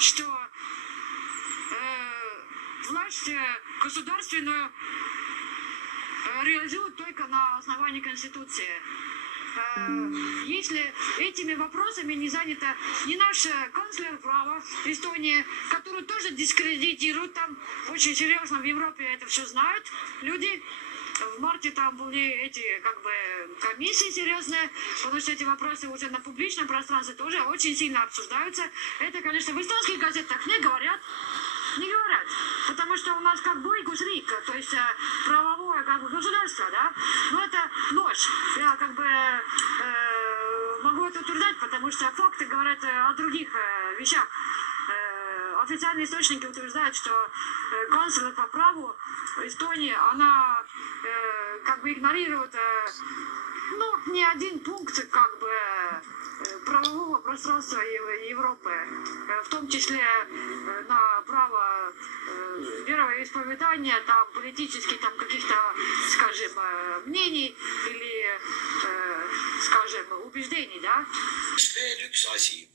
что власть государственную реализуют только на основании Конституции. Если этими вопросами не занята ни наш канцлер права Эстонии, который тоже дискредитирует, там очень серьезно в Европе это все знают люди. В марте там были эти комиссии серьезные, потому что эти вопросы уже на публичном пространстве тоже очень сильно обсуждаются. Это, конечно, в эстонских газетах не говорят. Не говорят, потому что у нас õigusriik, то есть правовое государство, да, но это ложь. Я могу это утверждать, потому что факты говорят о других вещах. Официальные источники утверждают, что канцлер по праву Эстонии, она игнорирует не один пункт правового пространства Европы, в том числе на право вероисповедания, там, политических каких-то, скажем, мнений или, скажем, убеждений, да? Veel üks asi,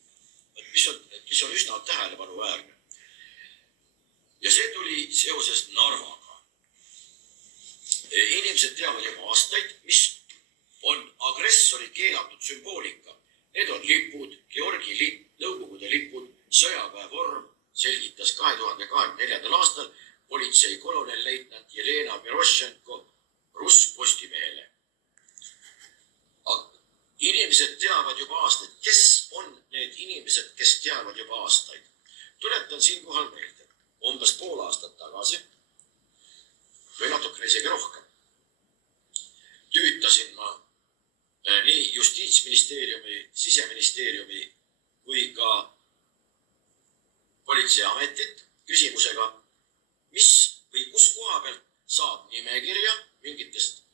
mis on üsna tähelepanuväärne. Ja see tuli seoses Narvaga. Inimesed teavad juba aastaid, mis on agressori keelatud sümboolika. Need on lipud, Georgi lipp, Nõukogude lipud, sõjaväe vorm, selgitas 2024. aastal politsei kolonelleitnant Jelena Mirošenko Russ Postimehele. Inimesed teavad juba aastaid. Kes on need inimesed, kes teavad juba aastaid? Tuletan siinkohal meelde. Umbes pool aastat tagasi või natukene isegi rohkem tüütasin ma nii Justiitsministeeriumi, Siseministeeriumi kui ka politseiametit küsimusega, mis või kus koha pealt saab nimekirja mingitest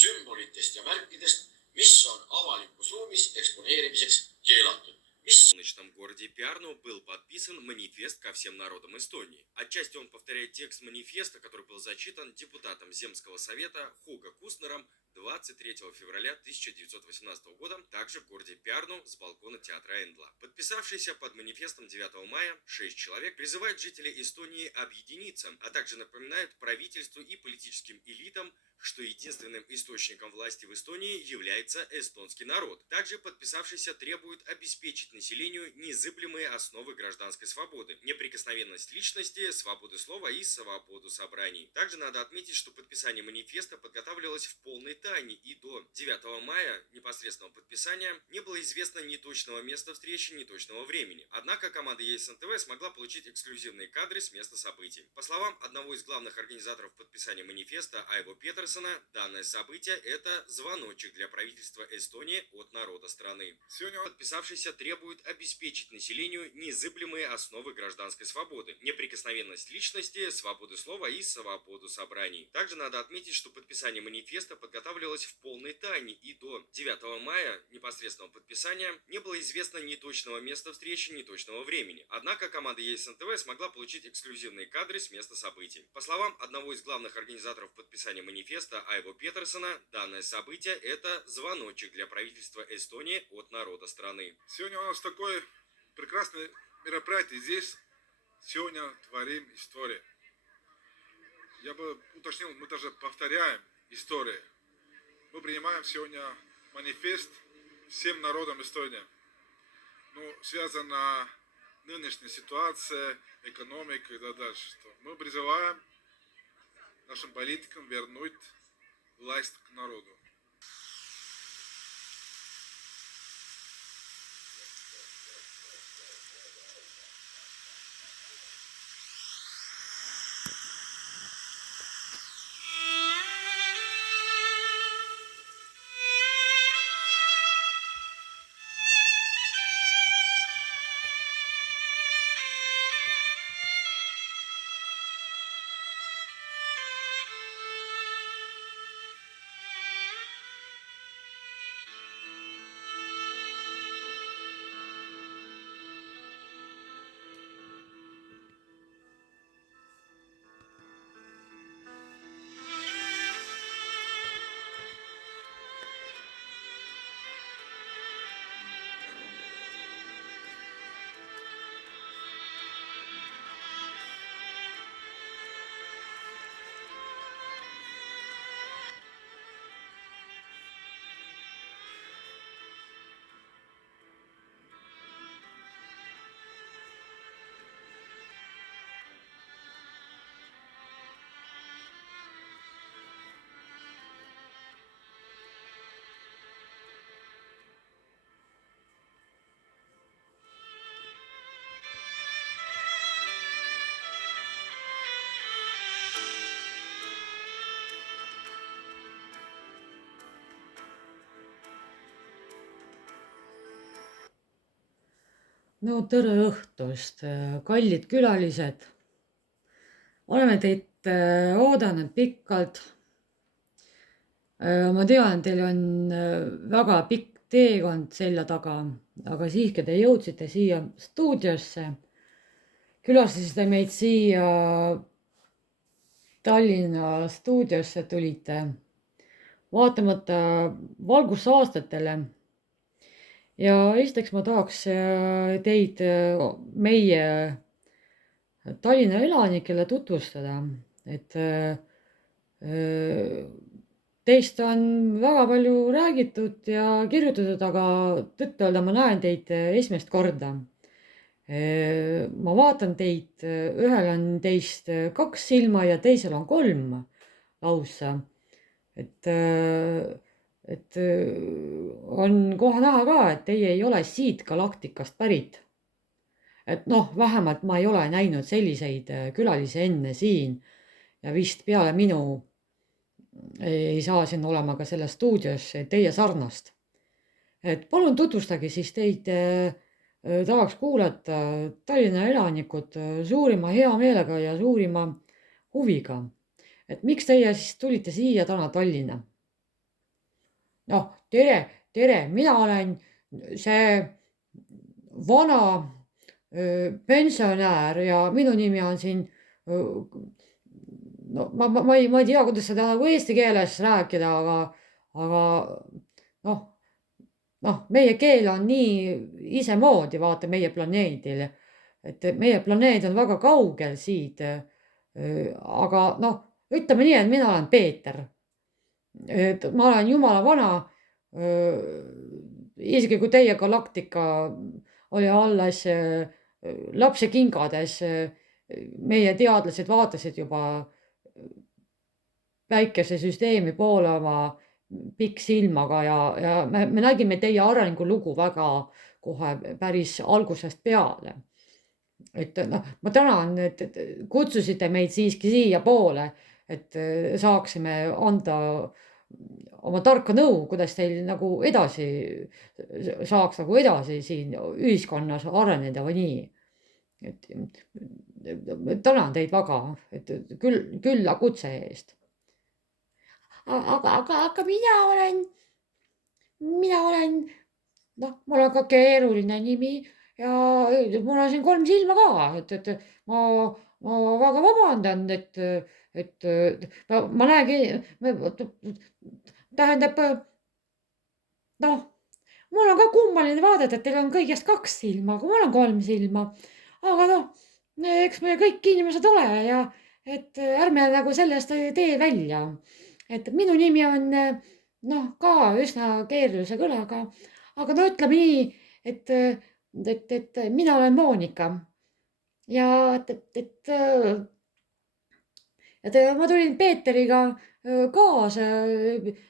sümbolitest ja märkidest, mis on avalikus ruumis eksponeerimiseks keelatud. В солнечном городе Пярну был подписан манифест ко всем народам Эстонии. Отчасти он повторяет текст манифеста, который был зачитан депутатом Земского совета Хуго Куснером 23 февраля 1918 года, также в городе Пярну с балкона театра Эндла. Подписавшиеся под манифестом 9 мая 6 человек призывают жителей Эстонии объединиться, а также напоминают правительству и политическим элитам, что единственным источником власти в Эстонии является эстонский народ. Также подписавшиеся требуют обеспечить населению незыблемые основы гражданской свободы, неприкосновенность личности, свободу слова и свободу собраний. Также надо отметить, что подписание манифеста подготавливалось в полной тайне, и до 9 мая непосредственного подписания не было известно ни точного места встречи, ни точного времени. Однако команда ЕСНТВ смогла получить эксклюзивные кадры с места событий. По словам одного из главных организаторов подписания манифеста Айво Петерсона, данное событие – это звоночек для правительства Эстонии от народа страны. Сегодня подписавшиеся требуют обеспечить населению незыблемые основы гражданской свободы, неприкосновенность личности, свободу слова и свободу собраний. Также надо отметить, что подписание манифеста подготавливалось в полной тайне, и до 9 мая непосредственного подписания не было известно ни точного места встречи, ни точного времени. Однако команда ЕСНТВ смогла получить эксклюзивные кадры с места событий. По словам одного из главных организаторов подписания манифеста Айво Петерсона, данное событие – это звоночек для правительства Эстонии от народа страны. Сегодня у нас такое прекрасное мероприятие. Здесь сегодня творим историю. Я бы уточнил, мы даже повторяем историю. Мы принимаем сегодня манифест всем народам Эстонии. Связана нынешняя ситуация, экономика и так дальше. Мы призываем нашим политикам вернуть власть к народу. No tere õhtust, kallid külalised. Oleme teid oodanud pikalt. Ma tean, teil on väga pikk teekond selja taga, aga siiski te jõudsite siia stuudiosse. Külastasite meid siia Tallinna stuudiosse tulite, vaatamata valgusaastatele. Ja esiteks ma tahaks teid meie Tallinna elanikele tutvustada, et teist on väga palju räägitud ja kirjutatud, aga tõtt-öelda ma näen teid esimest korda. Ma vaatan teid, ühel on teist 2 silma ja teisel on 3 lausa. Et on kohe näha ka, et teie ei ole siit galaktikast pärit. Et noh, vähemalt ma ei ole näinud selliseid külalisi enne siin ja vist peale minu ei saa siin olema ka selles stuudios teie sarnast. Et palun tutvustage siis teid, tahaks kuulata Tallinna elanikud suurima heameelega ja suurima huviga. Et miks teie siis tulite siia täna Tallinna? Noh, tere, mina olen see vana pensionär ja minu nimi on siin, no ma ei tea, kuidas seda nagu eesti keeles rääkida, aga noh, meie keel on nii isemoodi, vaata meie planeedil, et meie planeet on väga kaugel siit. Aga noh, ütleme nii, et mina olen Peeter. Et ma olen jumala vana, isegi kui teie galaktika oli alles lapsekingades, meie teadlased vaatasid juba päikesesüsteemi poole oma pikksilmaga ja me nägime teie arengulugu väga kohe päris algusest peale. Et noh, ma tänan, et kutsusite meid siiski siia poole, et saaksime anda oma tarka nõu, kuidas teil nagu edasi saaks nagu edasi siin ühiskonnas areneda või nii. Et tänan teid väga, et külla kutse eest. Aga mina olen, noh, mul on ka keeruline nimi ja mul on siin 3 silma ka, et ma väga vabandan, et ma nägin, tähendab, noh, mul on ka kummaline vaadata, et teil on kõigest 2 silma, aga mul on 3 silma. Aga noh, eks me kõik inimesed ole ja et ärme nagu sellest tee välja. Et minu nimi on noh, ka üsna keerulise kõlaga, aga no ütleme nii, et mina olen Moonika ja ma tulin Peeteriga kaasa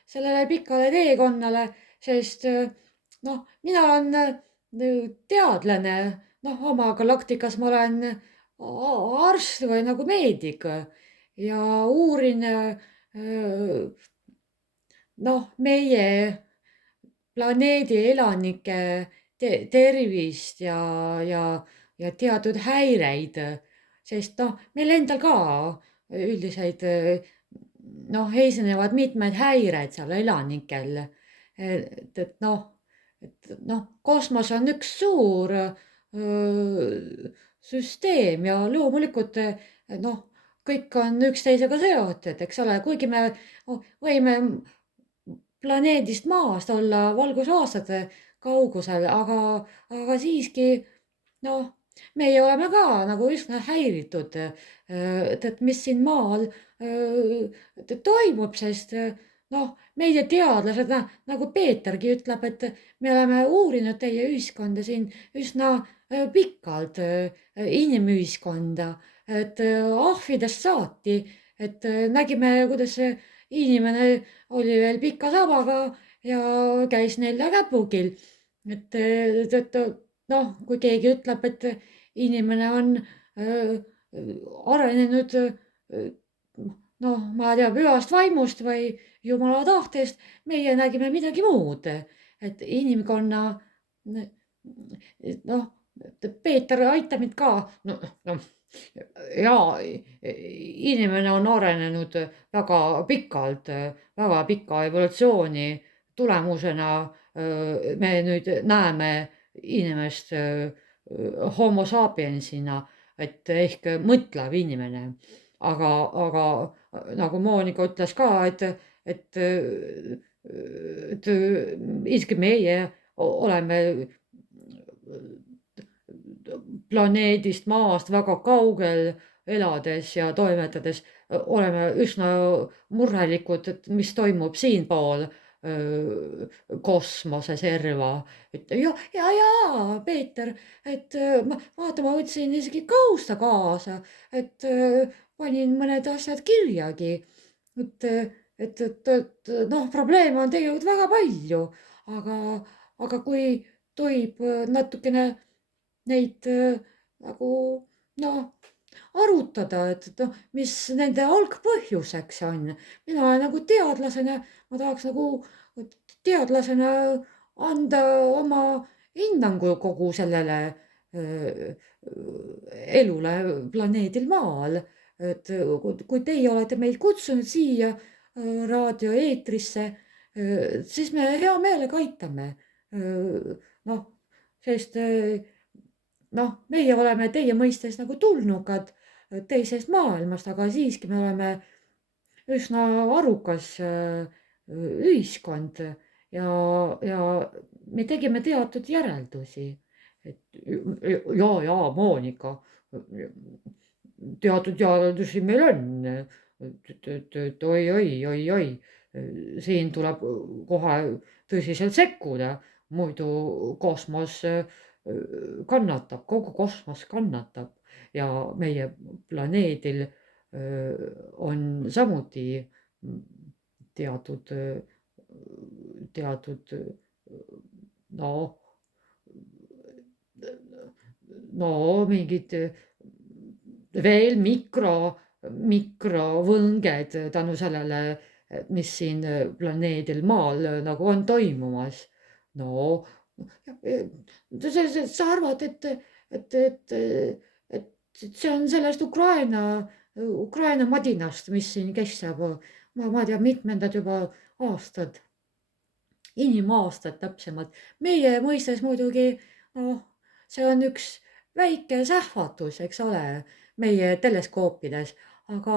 sellele pikale teekonnale, sest noh, mina olen teadlane, noh, oma galaktikas ma olen arst või nagu meedik ja uurin noh, meie planeedi elanike tervist ja teatud häireid, sest noh, meil endal ka üldiseid noh, esinevad mitmed häired seal elanikel. Et noh, kosmos on üks suur süsteem ja loomulikult noh, kõik on üksteisega seotud, eks ole, kuigi me võime planeedist Maast olla valgusaastate kaugusel, aga siiski noh, meie oleme ka nagu üsna häiritud, et mis siin maal toimub, sest noh, meie teadlased, nagu Peetergi ütleb, et me oleme uurinud teie ühiskonda siin üsna pikalt, inimühiskonda, et ahvidest saati, et nägime, kuidas inimene oli veel pika sabaga ja käis 4 käpukil. Et noh, kui keegi ütleb, et inimene on arenenud noh, ma ei tea, pühast vaimust või jumala tahtest, meie nägime midagi muud, et inimkonna noh, Peeter, aita mind ka. No, jaa, inimene on arenenud väga pika evolutsiooni tulemusena. Me nüüd näeme inimest homo sapiensina, et ehk mõtlev inimene. Aga nagu Monika ütles ka, et isegi meie oleme planeedist Maast väga kaugel elades ja toimetades, oleme üsna murelikud, et mis toimub siinpool kosmoseserva. Et Peeter, et vaata, ma võtsin isegi kausta kaasa, et panin mõned asjad kirjagi. Noh, probleeme on tegelikult väga palju, aga kui tohib natukene neid nagu noh, arutada, et noh, mis nende algpõhjuseks on. Mina nagu teadlasena, ma tahaks nagu teadlasena anda oma hinnangu kogu sellele elule planeedil Maal. Et kui teie olete meid kutsunud siia raadioeetrisse, siis me hea meelega aitame. Noh, sest noh, meie oleme teie mõistes nagu tulnukad teisest maailmast, aga siiski me oleme üsna arukas ühiskond ja me tegime teatud järeldusi. Et Monika, teatud järeldusi meil on. Et oi, siin tuleb kohe tõsiselt sekkuda, muidu kosmos kannatab, kogu kosmos kannatab ja meie planeedil on samuti teatud mingid veel mikrovõnged tänu sellele, mis siin planeedil Maal nagu on toimumas. No, sa arvad, et see on sellest Ukraina madinast, mis siin kestab, ma tean, mitmendad juba aastad, inimaastad täpsemalt. Meie mõistes muidugi, see on üks väike sähvatus, eks ole, meie teleskoopides, aga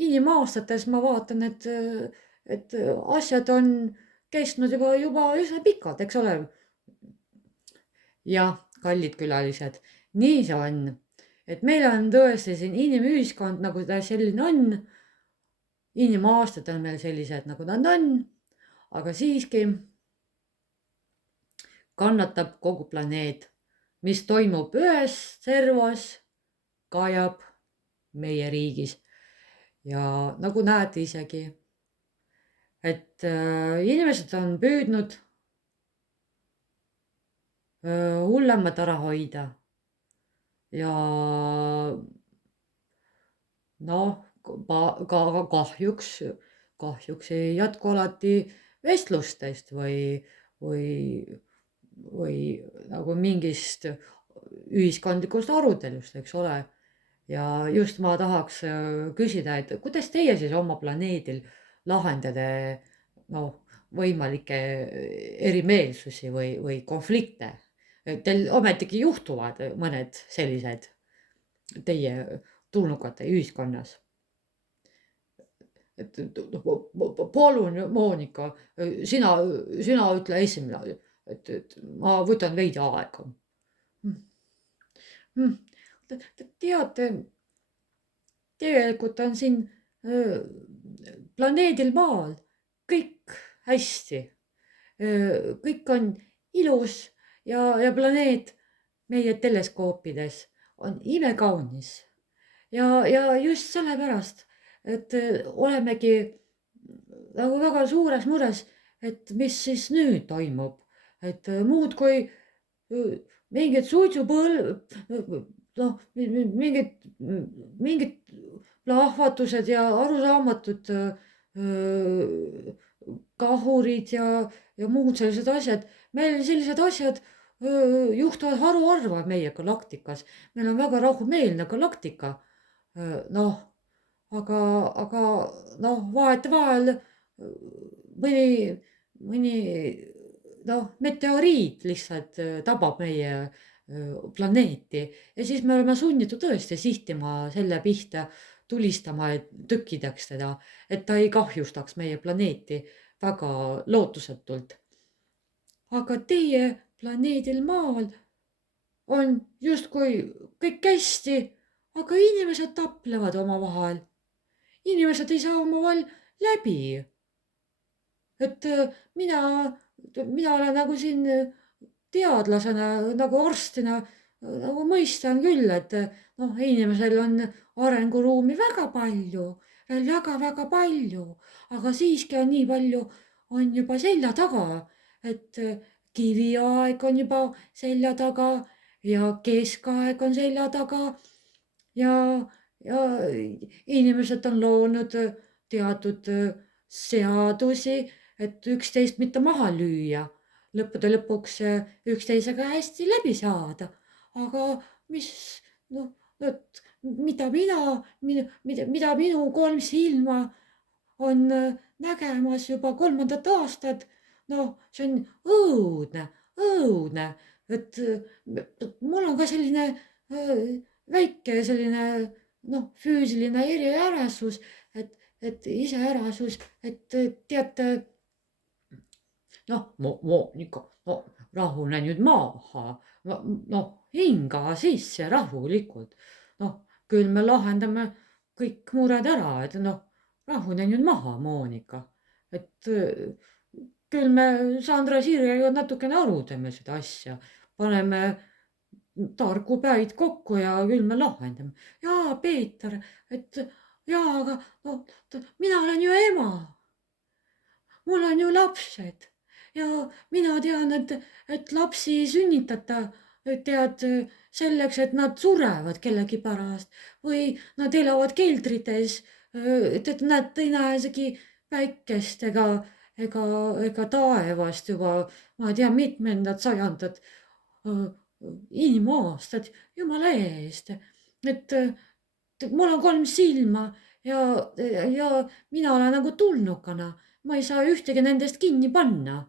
inimaastates ma vaatan, et asjad on kestnud juba üsna pikalt, eks ole. Jah, kallid külalised, nii see on, et meil on tõesti siin inimühiskond, nagu ta selline on. Inimaastad on meil sellised, nagu nad on, aga siiski kannatab kogu planeet, mis toimub ühes servas, kajab meie riigis. Ja nagu näete isegi, et inimesed on püüdnud hullemat ära hoida ja ka kahjuks ei jätku alati vestlustest või nagu mingist ühiskondlikust arutelust, eks ole. Ja just ma tahaks küsida, et kuidas teie siis oma planeedil lahendate võimalikke erimeelsusi või konflikte? Teil ometigi juhtuvad mõned sellised teie tulnukate ühiskonnas. Palun, Monika, sina ütle esimene, et ma võtan veidi aega. Teate, tegelikult on siin planeedil Maal kõik hästi. Kõik on ilus ja planeet meie teleskoopides on imekaunis. Ja just sellepärast, et olemegi nagu väga suures mures, et mis siis nüüd toimub. Et muud kui mingid mingid plahvatused ja arusaamatud kahurid ja muud sellised asjad. Meil sellised asjad juhtuvad haruharva meie galaktikas. Meil on väga rahumeelne galaktika. Noh, aga noh, vahetevahel mõni meteoriit lihtsalt tabab meie planeeti ja siis me oleme sunnitud tõesti sihtima selle pihta, tulistama, et tükkideks teda, et ta ei kahjustaks meie planeeti väga lootusetult. Aga teie planeedil Maal on justkui kõik hästi, aga inimesed taplevad omavahel. Inimesed ei saa omavahel läbi. Et mina olen nagu siin teadlasena, nagu arstina nagu mõistan küll, et noh, inimesel on arenguruumi väga palju, veel väga-väga palju, aga siiski on nii palju on juba selja taga, et kiviaeg on juba selja taga ja keskaeg on selja taga ja inimesed on loonud teatud seadusi, et üksteist mitte maha lüüa, lõppude lõpuks üksteisega hästi läbi saada. Aga et mida minu 3 silma on nägemas juba 3. aastat, see on õudne, et mul on ka selline väike selline füüsiline eriärasus, et iseärasus, et teate, Monika, rahune nüüd maha, hinga sisse rahulikult. Küll me lahendame kõik mured ära, et rahune nüüd maha, Monika. Et küll me Sandra Sirjega natukene arutame seda asja, paneme targu päid kokku ja küll me lahendame. Jaa, Peeter, et jaa, aga mina olen ju ema. Mul on ju lapsed ja mina tean, et lapsi ei sünnitata, tead, selleks, et nad surevad kellegi pärast või nad elavad keldrites, et nad ei näe isegi päikest ega taevast juba, ma ei tea, mitmendat sajandat inimaastad, jumala eest, et mul on 3 silma ja mina olen nagu tulnukana, ma ei saa ühtegi nendest kinni panna.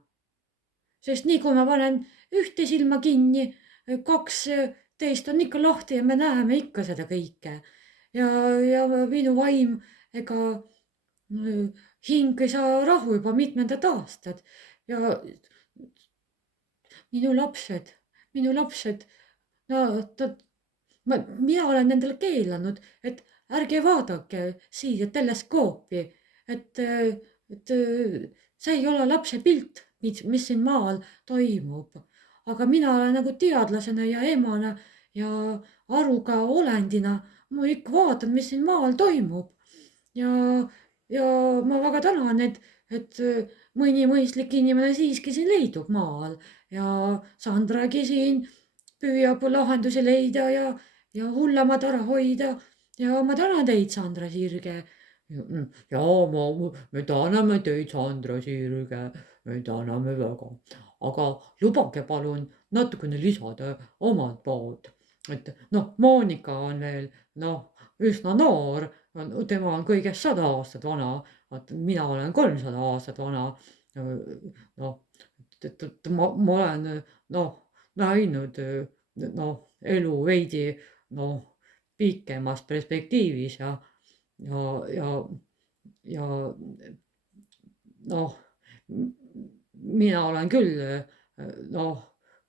Sest nii kui ma panen ühte silma kinni, 2 teist on ikka lahti ja me näeme ikka seda kõike. Ja minu vaim ega hing ei saa rahu juba mitmendat aastat ja minu lapsed, mina olen nendele keelanud, et ärge vaadake siia teleskoopi, et see ei ole lapse pilt, mis siin maal toimub. Aga mina olen nagu teadlasena ja emana ja aruga olendina, ma ikka vaatan, mis siin maal toimub. Ja ma väga tänan, et mõni mõistlik inimene siiski siin leidub maal ja Sandragi siin püüab lahendusi leida ja hullemad ära hoida. Ja ma tänan teid, Sandra Sirge. Jaa, me täname teid, Sandra Sirge, me täname väga. Aga lubage palun natukene lisada omalt poolt. Et Monika on veel üsna noor, tema on kõigest 100 aastat vana, mina olen 300 aastat vana. Ma olen näinud elu veidi pikemas perspektiivis ja mina olen küll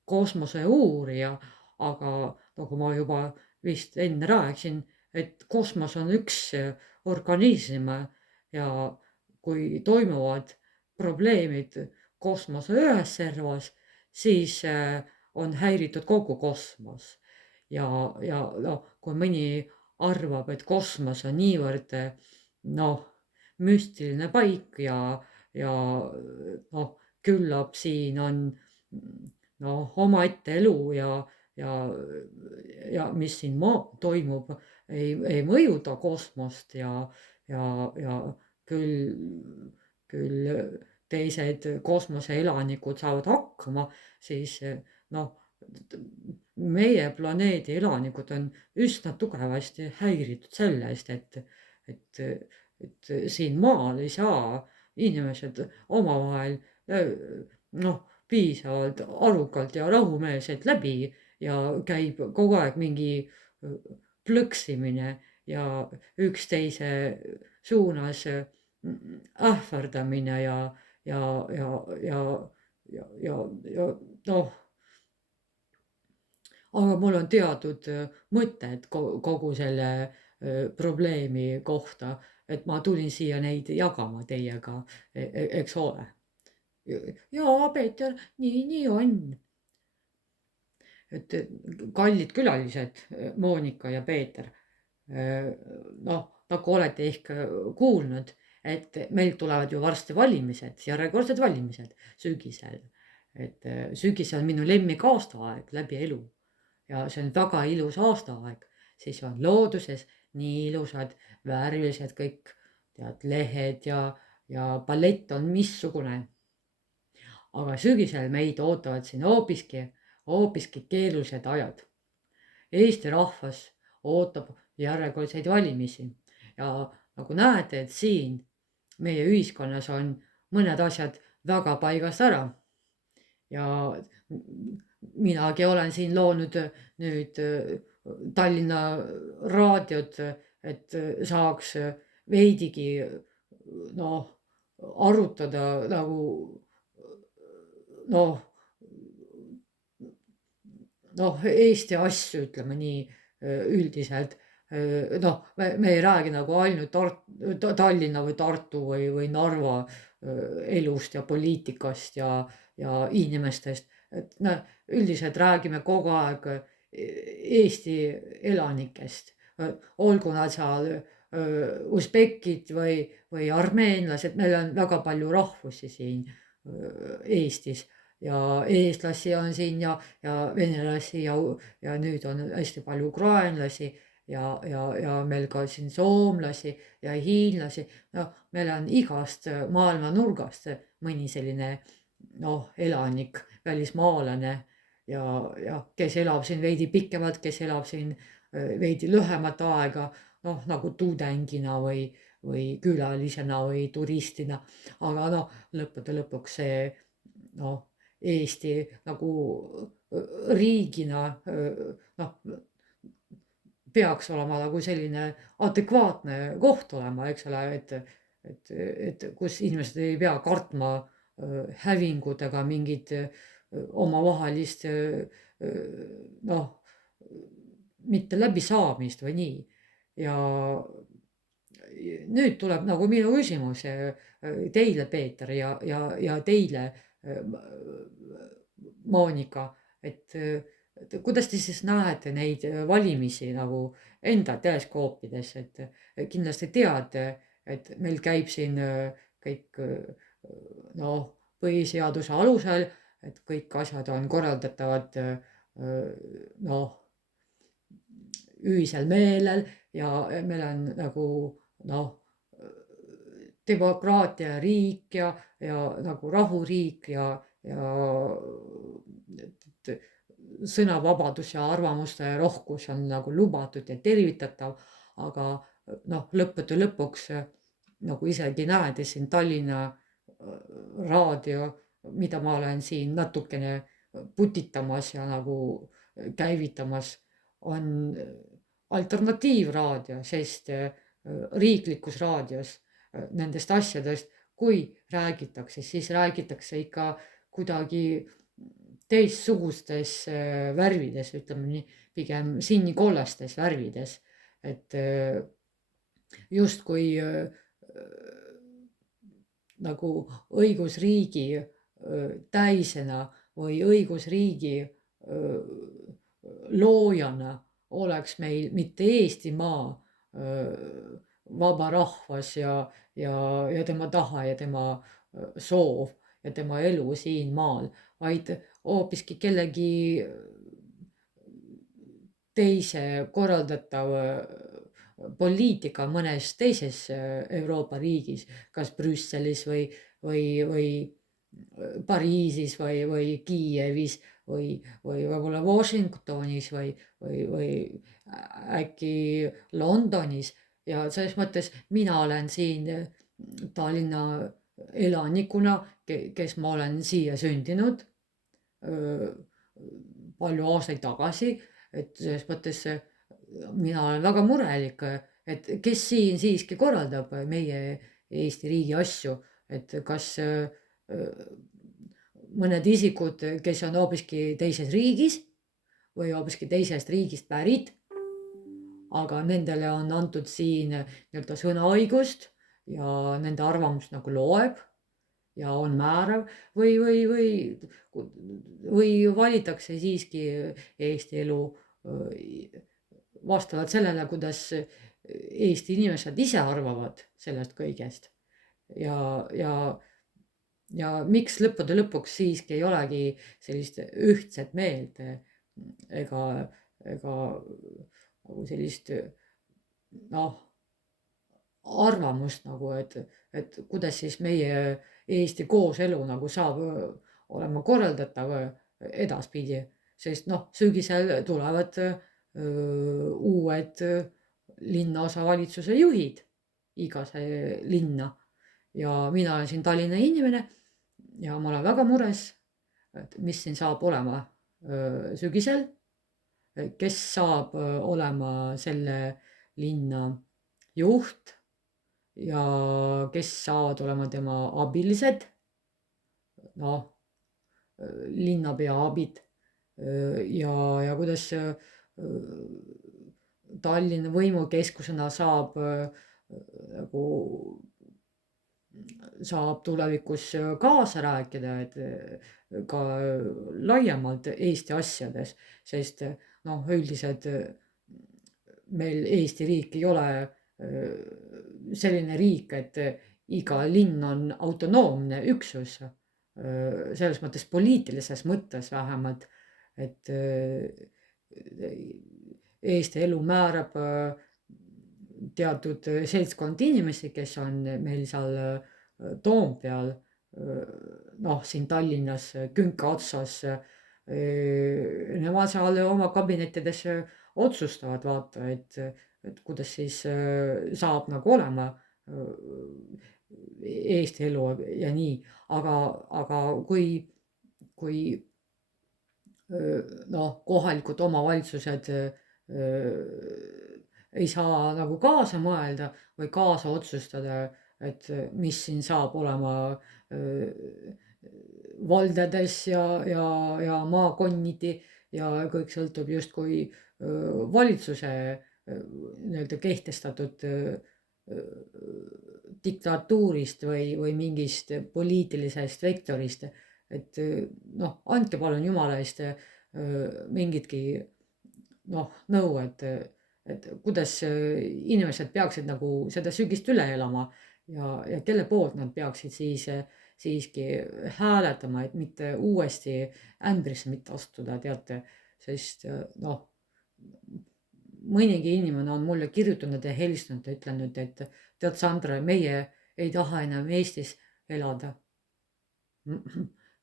kosmose uurija, aga nagu ma juba vist enne rääkisin, et kosmos on üks organism ja kui toimuvad probleemid kosmose ühes servas, siis on häiritud kogu kosmos. Ja kui mõni arvab, et kosmos on niivõrd müstiline paik ja küllap siin on omaette elu ja mis siin toimub, ei mõjuta kosmost ja küll teised kosmoseelanikud saavad hakkama, siis meie planeedi elanikud on üsna tugevasti häiritud sellest, et siin maal ei saa inimesed omavahel piisavalt arukalt ja rahumeelselt läbi ja käib kogu aeg mingi plõksimine ja üksteise suunas ähvardamine ja, ja, ja, ja noh, aga mul on teatud mõtted kogu selle probleemi kohta, et ma tulin siia neid jagama teiega, eks ole. Jaa, Peeter, nii on. Et kallid külalised, Monika ja Peeter, noh, nagu olete ehk kuulnud, et meil tulevad ju varsti valimised, järjekordsed valimised sügisel. Et sügis on minu lemmik aastaaeg läbi elu ja see on väga ilus aastaaeg, siis on looduses nii ilusad, värvilised kõik, tead, lehed ja palett on missugune. Aga sügisel meid ootavad siin hoopiski keerulised ajad. Eesti rahvas ootab järjekordseid valimisi ja nagu näete, et siin meie ühiskonnas on mõned asjad väga paigast ära. Ja minagi olen siin loonud nüüd Tallinna raadiot, et saaks veidigi arutada nagu Eesti asju, ütleme nii üldiselt. Me ei räägi nagu ainult Tallinna või Tartu või Narva elust ja poliitikast ja inimestest. Et üldiselt räägime kogu aeg Eesti elanikest. Olgu nad seal usbekid või armeenlased, meil on väga palju rahvusi siin Eestis ja eestlasi on siin ja venelasi ja nüüd on hästi palju ukrainlasi ja meil ka siin soomlasi ja hiinlasi. Meil on igast maailma nurgast mõni selline elanik, välismaalane ja kes elab siin veidi pikemalt, kes elab siin veidi lühemat aega, nagu tudengina või külalisena või turistina. Aga lõppude lõpuks see Eesti nagu riigina peaks olema nagu selline adekvaatne koht olema, eks ole, et kus inimesed ei pea kartma hävingud ega mingid omavahelist mitte läbisaamist või nii. Ja nüüd tuleb nagu minu küsimus teile, Peeter, ja teile, Monika, et kuidas te siis näete neid valimisi nagu enda teleskoopides, et kindlasti teate, et meil käib siin kõik põhiseaduse alusel, et kõik asjad on korraldatavad ühisel meelel ja meil on nagu demokraatia riik ja nagu rahuriik ja sõnavabadus ja arvamuste rohkus on nagu lubatud ja tervitatav, aga lõppude lõpuks nagu isegi näete siin Tallinna raadio, mida ma olen siin natukene putitamas ja nagu käivitamas, on alternatiivraadio, sest riiklikus raadios nendest asjadest, kui räägitakse, siis räägitakse ikka kuidagi teistsugustes värvides, ütleme nii, pigem sinikollastes värvides, et justkui nagu õigusriigi täisena või õigusriigi loojana oleks meil mitte Eestimaa vaba rahvas ja tema taha ja tema soov ja tema elu siin maal, vaid hoopiski kellegi teise korraldatav poliitika mõnes teises Euroopa riigis, kas Brüsselis või Pariisis või Kiievis või võib-olla Washingtonis või äkki Londonis ja selles mõttes mina olen siin Tallinna elanikuna, kes ma olen siia sündinud palju aastaid tagasi, et selles mõttes mina olen väga murelik, et kes siin siiski korraldab meie Eesti riigi asju, et kas mõned isikud, kes on hoopiski teises riigis või hoopiski teisest riigist pärit, aga nendele on antud siin nii-öelda sõnaõigust ja nende arvamus nagu loeb ja on määrav või valitakse siiski Eesti elu vastavalt sellele, kuidas Eesti inimesed ise arvavad sellest kõigest. Ja miks lõppude lõpuks siiski ei olegi sellist ühtset meelt ega nagu sellist arvamust nagu, et kuidas siis meie Eesti kooselu nagu saab olema korraldatav edaspidi, sest sügisel tulevad uued linnaosavalitsuse juhid igasse linna ja mina olen siin Tallinna inimene ja ma olen väga mures, et mis siin saab olema sügisel, kes saab olema selle linna juht ja kes saavad olema tema abilised, linnapea abid ja kuidas Tallinna võimukeskusena saab tulevikus kaasa rääkida, et ka laiemalt Eesti asjades, sest üldiselt meil Eesti riik ei ole selline riik, et iga linn on autonoomne üksus, selles mõttes poliitilises mõttes vähemalt, et Eesti elu määrab teatud seltskond inimesi, kes on meil seal Toompeal, siin Tallinnas künka otsas, nemad seal oma kabinettides otsustavad vaata, et kuidas siis saab nagu olema Eesti elu ja nii, aga kui kohalikud omavalitsused ei saa nagu kaasa mõelda või kaasa otsustada, et mis siin saab olema valdades ja maakonniti ja kõik sõltub justkui valitsuse nii-öelda kehtestatud diktatuurist või mingist poliitilisest vektorist, et andke palun Jumala eest mingitki nõu, et kuidas inimesed peaksid nagu seda sügist üle elama ja kelle poolt nad peaksid siis siiski hääletama, et mitte uuesti ämbrisse mitte astuda, teate, sest mõnigi inimene on mulle kirjutanud ja helistanud ja ütlenud, et tead, Sandra, meie ei taha enam Eestis elada.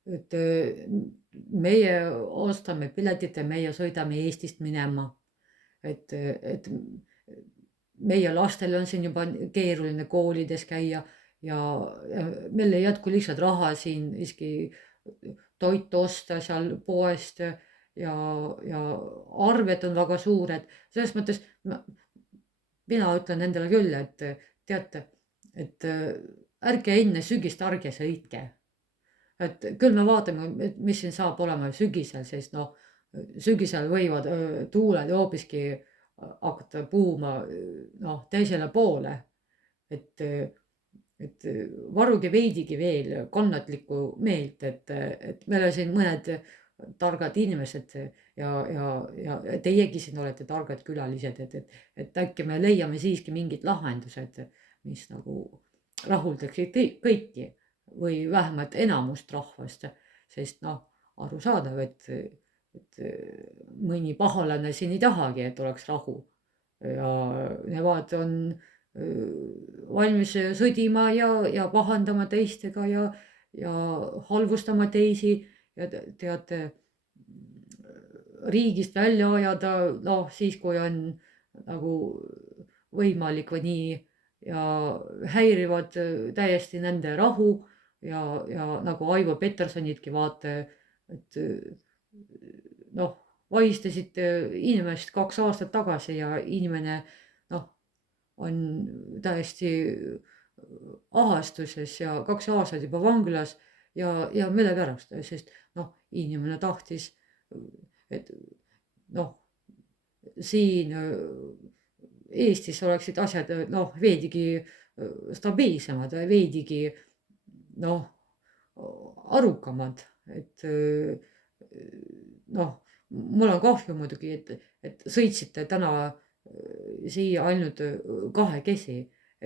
Et meie ostame piletid ja meie sõidame Eestist minema. Et meie lastel on siin juba keeruline koolides käia ja meil ei jätku lihtsalt raha siin iski toit osta seal poest ja arved on väga suured. Selles mõttes mina ütlen endale küll, et teate, et ärge enne sügist ärge sõitke. Et küll me vaatame, mis siin saab olema sügisel, sest sügisel võivad tuuled hoopiski hakata puhuma teisele poole. Et varuge veidigi veel kannatlikku meelt, et meil on siin mõned targad inimesed ja teiegi siin olete targad külalised, et äkki me leiame siiski mingid lahendused, mis nagu rahuldaksid kõiki või vähemalt enamust rahvast, sest arusaadav, et mõni pahalane siin ei tahagi, et oleks rahu ja nemad on valmis sõdima ja pahandama teistega ja halvustama teisi ja teate, riigist välja ajada, noh, siis kui on nagu võimalik või nii ja häirivad täiesti nende rahu ja nagu Aivo Petersonitki vaata, et noh, vahistasid inimest 2 aastat tagasi ja inimene noh, on täiesti ahastuses ja 2 aastat juba vanglas ja mille pärast, sest noh, inimene tahtis, et noh, siin Eestis oleksid asjad noh, veidigi stabiilsemad, veidigi noh, arukamad, et noh, mul on kahju muidugi, et sõitsite täna siia ainult 2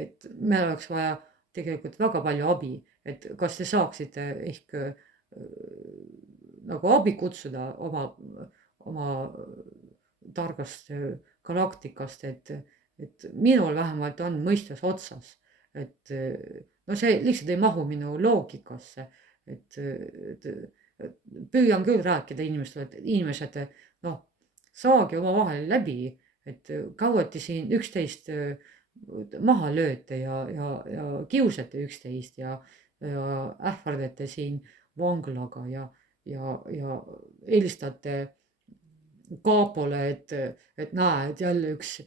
et meil oleks vaja tegelikult väga palju abi, et kas te saaksite ehk nagu abi kutsuda oma targast galaktikast, et minul vähemalt on mõistus otsas, et no see lihtsalt ei mahu minu loogikasse, et püüan küll rääkida inimestele, et inimesed noh, saage omavahel läbi, et kauati siin üksteist maha lööte ja kiusate üksteist ja ähvardate siin vanglaga ja helistate kaapole, et näe, et jälle üks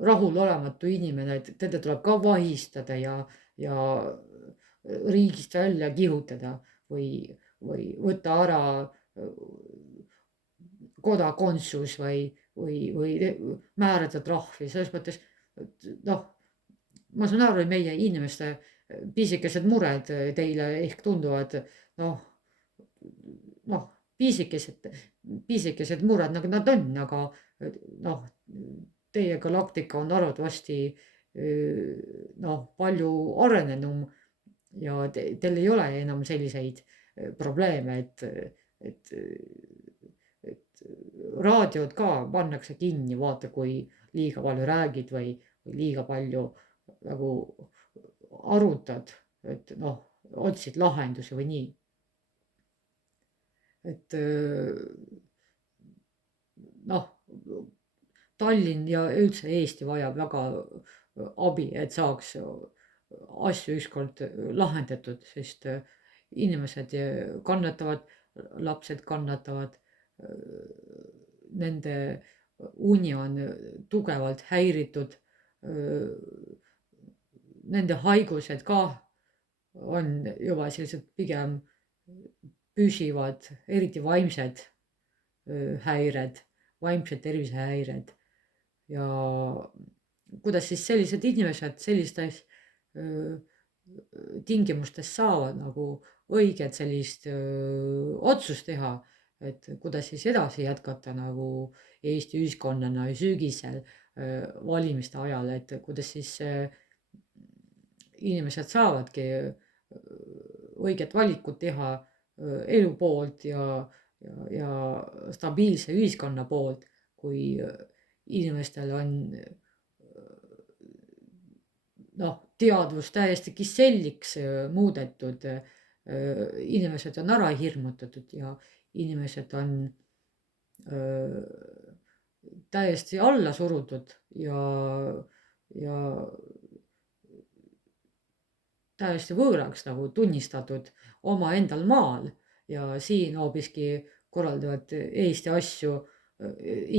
rahulolematu inimene, et teda tuleb ka vahistada ja riigist välja kihutada või võtta ära kodakondsus või määrata trahvi, selles mõttes, et noh, ma saan aru, et meie inimeste pisikesed mured teile ehk tunduvad noh, pisikesed mured, nagu nad on, aga noh, teie galaktika on arvatavasti noh, palju arenenum ja teil ei ole enam selliseid probleeme, et raadiod ka pannakse kinni, vaata, kui liiga palju räägid või liiga palju nagu arutad, et noh, otsid lahendusi või nii. Et noh, Tallinn ja üldse Eesti vajab väga abi, et saaks asju ükskord lahendatud, sest inimesed kannatavad, lapsed kannatavad, nende uni on tugevalt häiritud, nende haigused ka on juba sellised pigem püsivad, eriti vaimsed häired, vaimsed tervisehäired ja kuidas siis sellised inimesed sellistes tingimustes saavad nagu õiget sellist otsust teha, et kuidas siis edasi jätkata nagu Eesti ühiskonnana sügisel valimiste ajal, et kuidas siis inimesed saavadki õiget valikut teha elu poolt ja stabiilse ühiskonna poolt, kui inimestel on noh, teadvus täiesti kiselliks muudetud, inimesed on ära hirmutatud ja inimesed on täiesti alla surutud ja täiesti võõraks nagu tunnistatud omaendal maal ja siin hoopiski korraldavad Eesti asju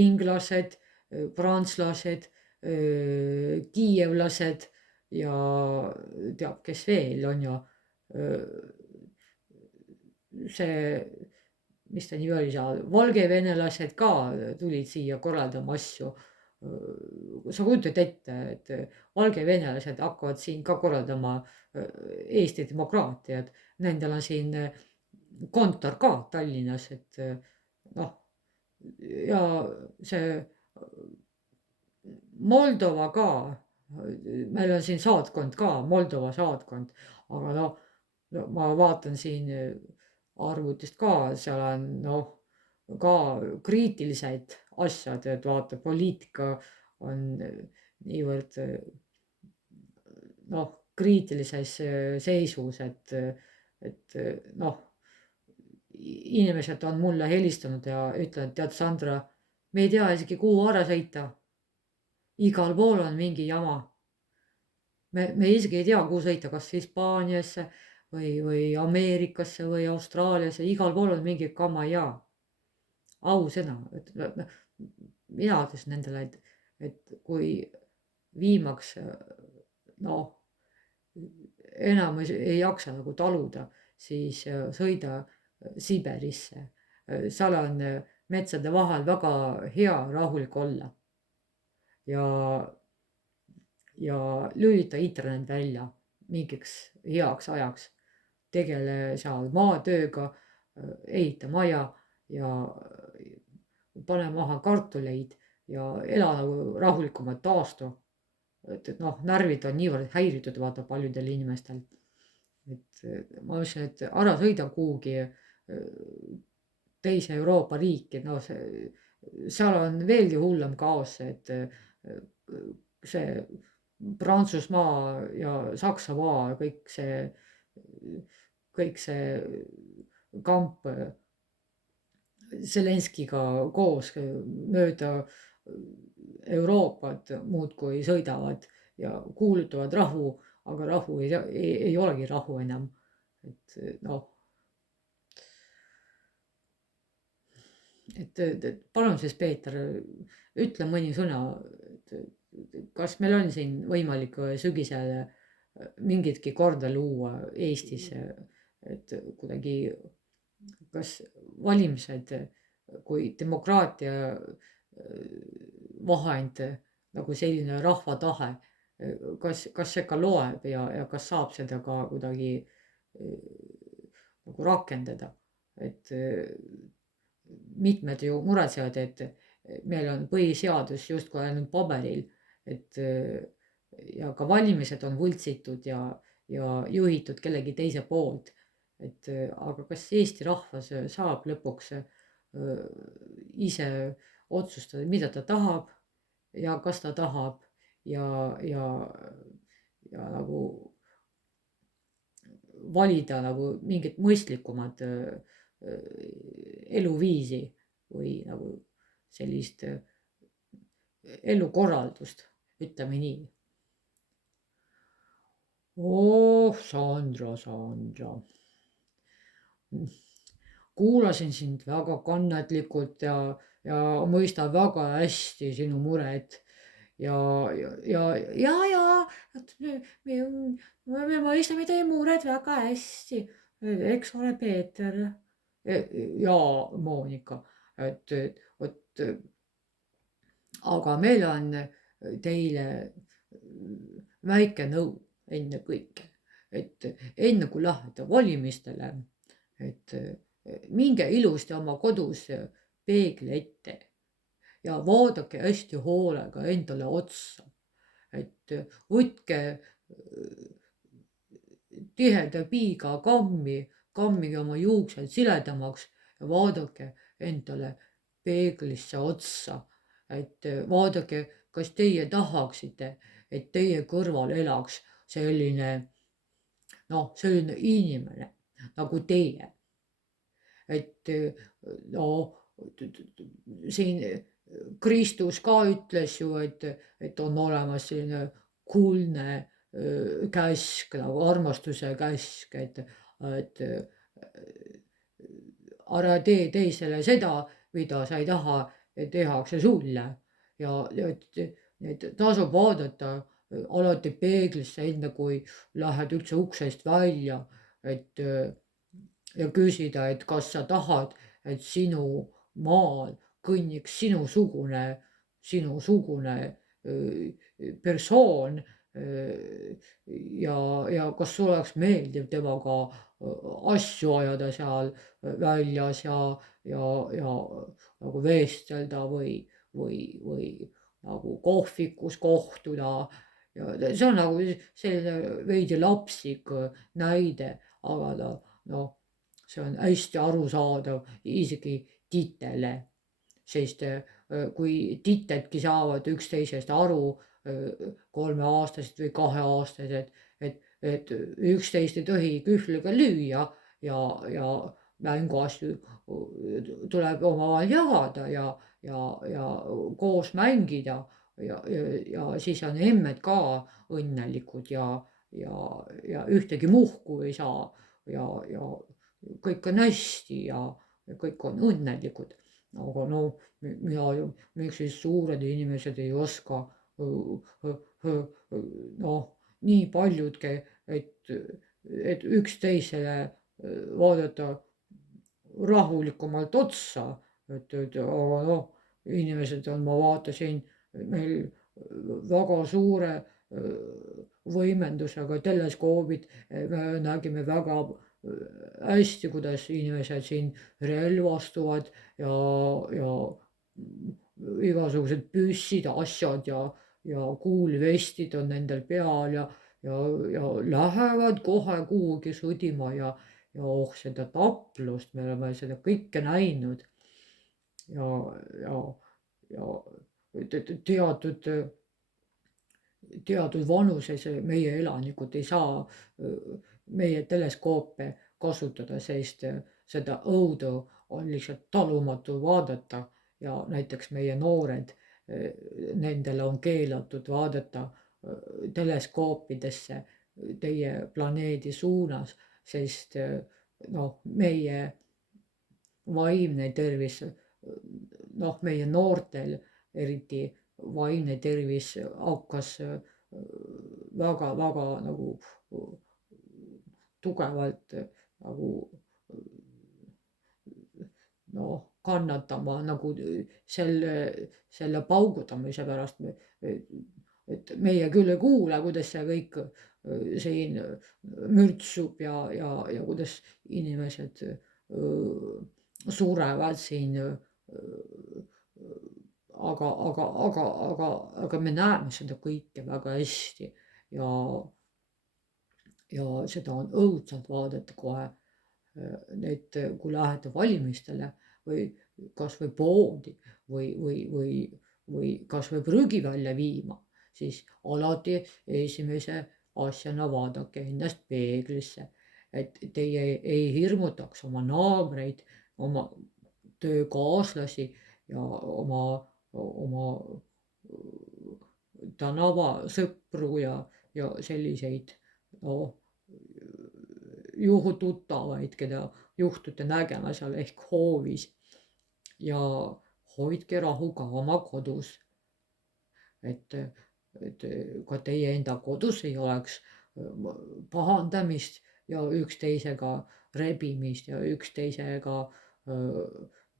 inglased, prantslased, kiievlased ja teab, kes veel on ja see, mis ta nimi oli seal, valgevenelased ka tulid siia korraldama asju. Sa kujutad ette, et valgevenelased hakkavad siin ka korraldama Eesti demokraatiat. Nendel on siin kontor ka Tallinnas, et noh, ja see Moldova ka, meil on siin saatkond ka, Moldova saatkond, aga noh, ma vaatan siin arvutist ka, seal on noh, ka kriitilised asjad, et vaata, poliitika on niivõrd noh, kriitilises seisus, et noh, inimesed on mulle helistanud ja ütlenud, tead Sandra, me ei tea isegi kuhu ära sõita. Igal pool on mingi jama. Me isegi ei tea, kuhu sõita, kas Hispaaniasse või Ameerikasse või Austraaliasse, igal pool on mingi kamaja. Ausõna, et mina ütlesin nendele, et kui viimaks noh, enam ei jaksa nagu taluda, siis sõida Siberisse. Seal on metsade vahel väga hea rahulik olla. Ja lülita internet välja mingiks heaks ajaks. Tegele seal maatööga, ehita maja ja pane maha kartuleid ja ela nagu rahulikumalt aastu. Et noh, närvid on niivõrd häiritud vaata paljudel inimestel. Et ma ütlesin, et ära sõida kuhugi teise Euroopa riiki, no seal on veelgi hullem kaos, et see Prantsusmaa ja Saksamaa, kõik see kamp Zelenskiga koos mööda Euroopat muudkui sõidavad ja kuulutavad rahu, aga rahu ei olegi rahu enam. Et noh, et palun siis Peeter, ütle mõni sõna, kas meil on siin võimalik sügisel mingitki korda luua Eestis, et kuidagi, kas valimised kui demokraatia vahend, nagu selline rahva tahe, kas see ka loeb ja kas saab seda ka kuidagi nagu rakendada, et mitmed ju muretsevad, et meil on põhiseadus justkui ainult paberil, et ja ka valimised on võltsitud ja juhitud kellegi teise poolt, et aga kas Eesti rahvas saab lõpuks ise otsustada, mida ta tahab ja kas ta tahab ja nagu valida nagu mingit mõistlikumat eluviisi või nagu sellist elukorraldust, ütleme nii. Sandra. Kuulasin sind väga kannatlikult ja mõistan väga hästi sinu muret. Ja me mõistame teie mured väga hästi. Eks ole, Peeter? Ja Monika, et aga meil on teile väike nõu enne kõike, et enne kui lähete valimistele, et minge ilusti oma kodus peegli ette ja vaadake hästi hoolega endale otsa, et võtke tiheda piiga kammige oma juuksed siledamaks ja vaadake endale peeglisse otsa, et vaadake, kas teie tahaksite, et teie kõrval elaks selline inimene nagu teie. Et siin Kristus ka ütles ju, et on olemas selline kuldne käsk, nagu armastuse käsk, et ära tee teisele seda, mida sa ei taha, et tehakse sulle ja et tasub vaadata alati peeglisse enne, kui lähed üldse uksest välja, et ja küsida, et kas sa tahad, et sinu maal kõnniks sinusugune persoon ja kas oleks meeldiv temaga asju ajada seal väljas ja nagu vestelda või nagu kohvikus kohtuda. Ja see on nagu selline veidi lapsik näide, aga see on hästi arusaadav isegi titele, sest kui titedki saavad üksteisest aru 3-aastased või 2-aastased, et üksteist ei tohi kühvliga lüüa ja mänguasju tuleb omavahel jagada ja koos mängida ja siis on emmed ka õnnelikud ja ühtegi muhku ei saa ja kõik on hästi ja kõik on õnnelikud. aga no mina ju, miks siis suured inimesed ei oska noh, nii paljudki, et üksteisele vaadata rahulikumalt otsa, aga noh, inimesed on, ma vaatasin meil väga suure võimendusega teleskoobid, me nägime väga hästi, kuidas inimesed siin relvastuvad ja igasugused püssid, asjad ja kuulvestid on nendel peal ja lähevad kohe kuhugi sõdima ja oh, seda taplust, me oleme seda kõike näinud ja teatud vanuses meie elanikud ei saa meie teleskoope kasutada, sest seda õudu on lihtsalt talumatu vaadata ja näiteks meie noored, nendele on keelatud vaadata teleskoopidesse teie planeedi suunas, sest noh, meie vaimne tervis, noh, meie noortel eriti vaimne tervis hakkas väga nagu tugevalt nagu noh, kannatama nagu selle paugutamise pärast, et meie küll ei kuule, kuidas see kõik siin mürtsub ja kuidas inimesed surevad siin. aga me näeme seda kõike väga hästi ja seda on õudselt vaadata kohe, et kui lähete valimistele või kasvõi poodi või kasvõi prügi välja viima, siis alati esimese asjana vaadake ennast peeglisse, et teie ei hirmutaks oma naabreid, oma töökaaslasi ja oma tänavasõpru ja selliseid juhututtavaid, keda juhtute nägema seal ehk hoovis ja hoidke rahu ka oma kodus, et ka teie enda kodus ei oleks pahandamist ja üksteisega rebimist ja üksteisega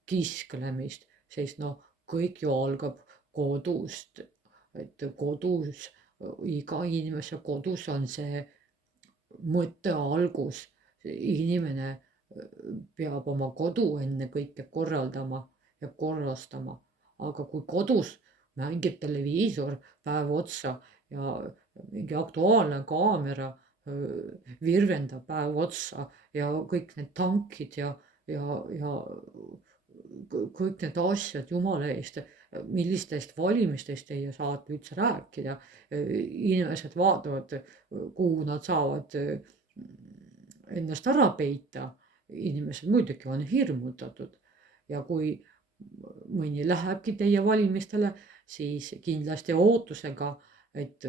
kisklemist, sest noh, kõik ju algab kodust, et kodus, iga inimese kodus on see mõtte algus, inimene peab oma kodu enne kõike korraldama ja korrastama, aga kui kodus mängib televiisor päev otsa ja mingi Aktuaalne Kaamera virvendab päev otsa ja kõik need tankid ja kõik need asjad, jumala eest, millistest valimistest teie saate üldse rääkida. Inimesed vaatavad, kuhu nad saavad ennast ära peita. Inimesed muidugi on hirmutatud ja kui mõni lähebki teie valimistele, siis kindlasti ootusega, et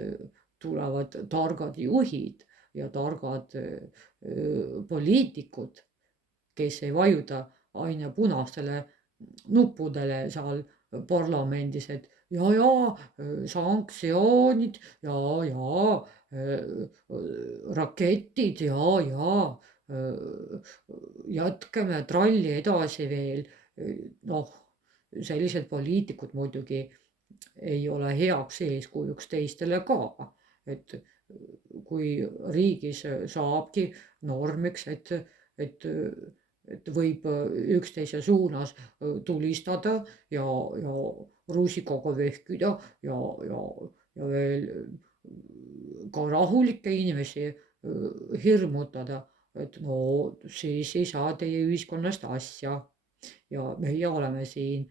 tulevad targad juhid ja targad poliitikud, kes ei vajuta aina punastele nuppudele seal parlamendis, et sanktsioonid raketid jätkame tralli edasi veel. Noh, sellised poliitikud muidugi ei ole heaks eeskujuks teistele ka, et kui riigis saabki normiks, et võib üksteise suunas tulistada ja rusikaga vehkida ja veel ka rahulikke inimesi hirmutada, et no siis ei saa teie ühiskonnast asja ja meie oleme siin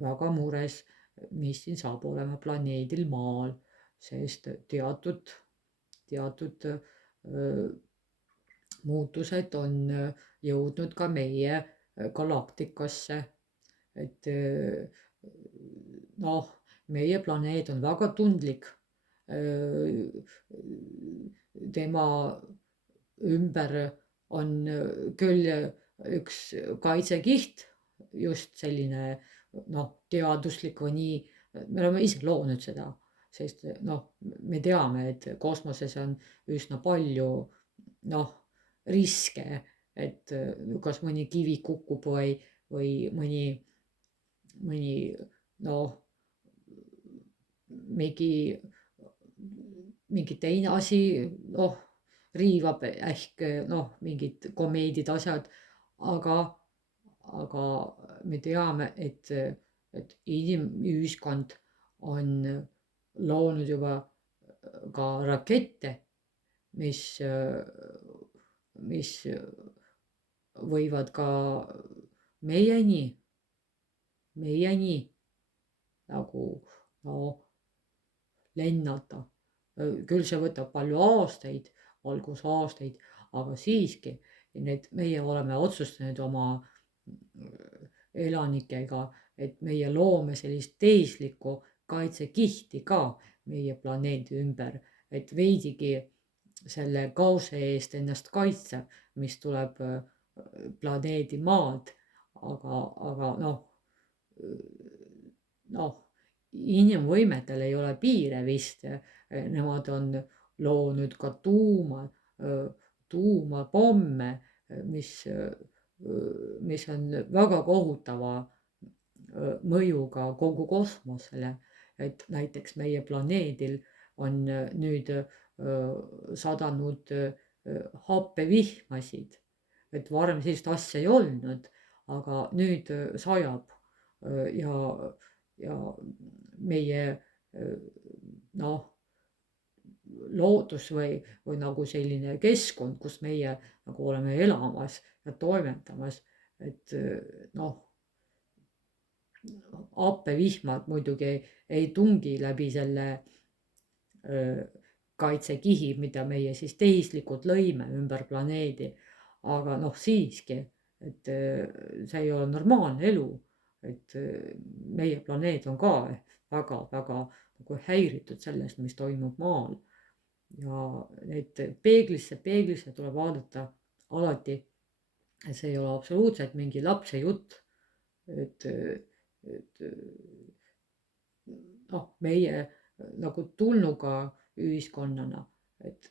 väga mures, mis siin saab olema planeedil Maal, sest teatud muutused on jõudnud ka meie galaktikasse. Et noh, meie planeet on väga tundlik. Tema ümber on küll üks kaitsekiht, just selline noh, teaduslik või nii, me oleme ise loonud seda, sest noh, me teame, et kosmoses on üsna palju noh, riske, et kas mõni kivi kukub või mõni noh, mingi teine asi noh, riivab ehk noh, mingid komeedid, asjad, aga me teame, et inimühiskond on loonud juba ka rakette, mis võivad ka meieni nagu no, lennata. Küll see võtab palju aastaid, algusaastaid, aga siiski, need meie oleme otsustanud oma elanikega, et meie loome sellist teislikku kaitsekihti ka meie planeedi ümber, et veidigi selle kaose eest ennast kaitsta, mis tuleb planeedi maad, aga noh, inimvõimetel ei ole piire vist, nemad on loonud ka tuumapomme, mis on väga kohutava mõjuga kogu kosmosele, et näiteks meie planeedil on nüüd sadanud happevihmasid, et varem sellist asja ei olnud, aga nüüd sajab ja meie noh, loodus või nagu selline keskkond, kus meie nagu oleme elamas ja toimetamas, et noh, happevihmad muidugi ei tungi läbi selle kaitsekihi, mida meie siis tehislikult lõime ümber planeedi, aga noh, siiski, et see ei ole normaalne elu, et meie planeet on ka väga nagu häiritud sellest, mis toimub maal ja need peeglisse tuleb vaadata alati, see ei ole absoluutselt mingi lapse jutt, et noh, meie nagu tulnuga ühiskonnana, et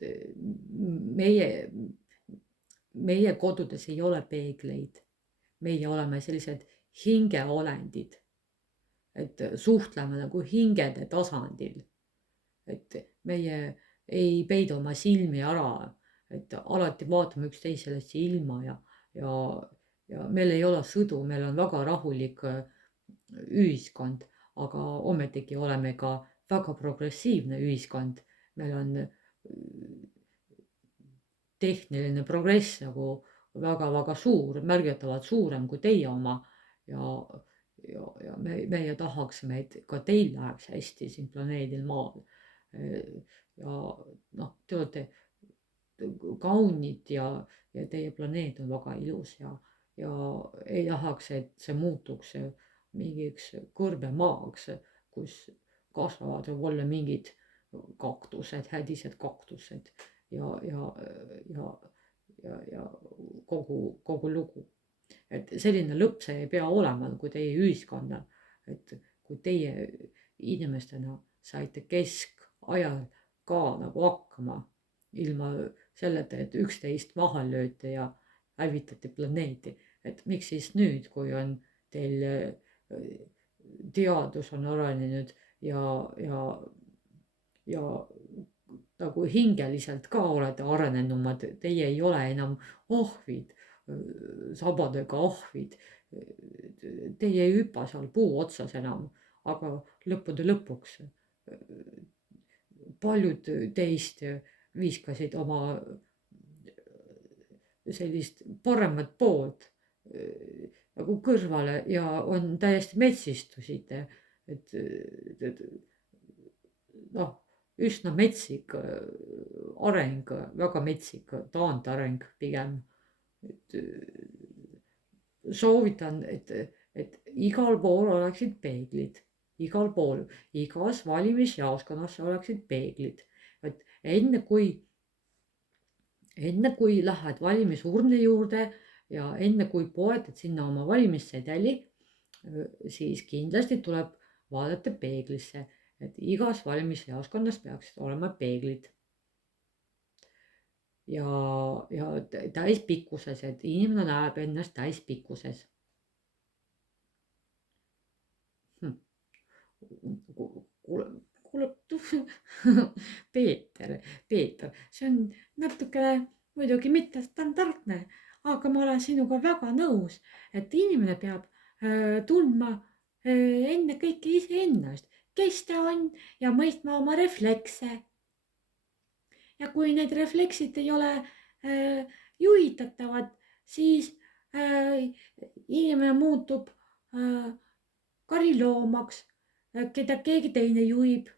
meie kodudes ei ole peegleid, meie oleme sellised hingeolendid, et suhtleme nagu hingede tasandil, et meie ei peida oma silmi ära, et alati vaatame üksteisele silma ja meil ei ole sõdu, meil on väga rahulik ühiskond, aga ometigi oleme ka väga progressiivne ühiskond, meil on tehniline progress nagu väga suur, märgatavalt suurem kui teie oma ja meie tahaksime, et ka teil läheks hästi siin planeedil Maal. Ja noh, te olete kaunid ja teie planeet on väga ilus ja ei tahaks, et see muutuks mingiks kõrbemaaks, kus kasvavad võib-olla mingid kaktused, hädised kaktused ja kogu lugu. Et selline lõpp see ei pea olema nagu teie ühiskonnal, et kui teie inimestena saite keskajal ka nagu hakkama ilma selleta, et üksteist maha lööte ja hävitati planeeti, et miks siis nüüd, kui on teil teadus on arenenud ja nagu hingeliselt ka olete arenenumad, teie ei ole enam ohvid, sabadega ohvid, teie ei hüppa seal puu otsas enam, aga lõppude lõpuks paljud teist viskasid oma sellist paremat poolt nagu kõrvale ja on täiesti metsistusid, et noh, üsna metsik areng, väga metsik taandareng pigem, et soovitan, et igal pool oleksid peeglid, igal pool, igas valimisjaoskonnas oleksid peeglid, et enne kui lähed valimisurni juurde ja enne kui poetad sinna oma valimissedeli, siis kindlasti tuleb vaadata peeglisse, et igas valimisjaoskonnas peaksid olema peeglid. Ja täispikkuses, et inimene näeb ennast täispikkuses. Kuule, Peeter, see on natukene muidugi mitte standardne, aga ma olen sinuga väga nõus, et inimene peab tundma ennekõike iseennast, kes ta on ja mõistma oma reflekse. Ja kui need refleksid ei ole juhitatavad, siis inimene muutub kariloomaks, keda keegi teine juhib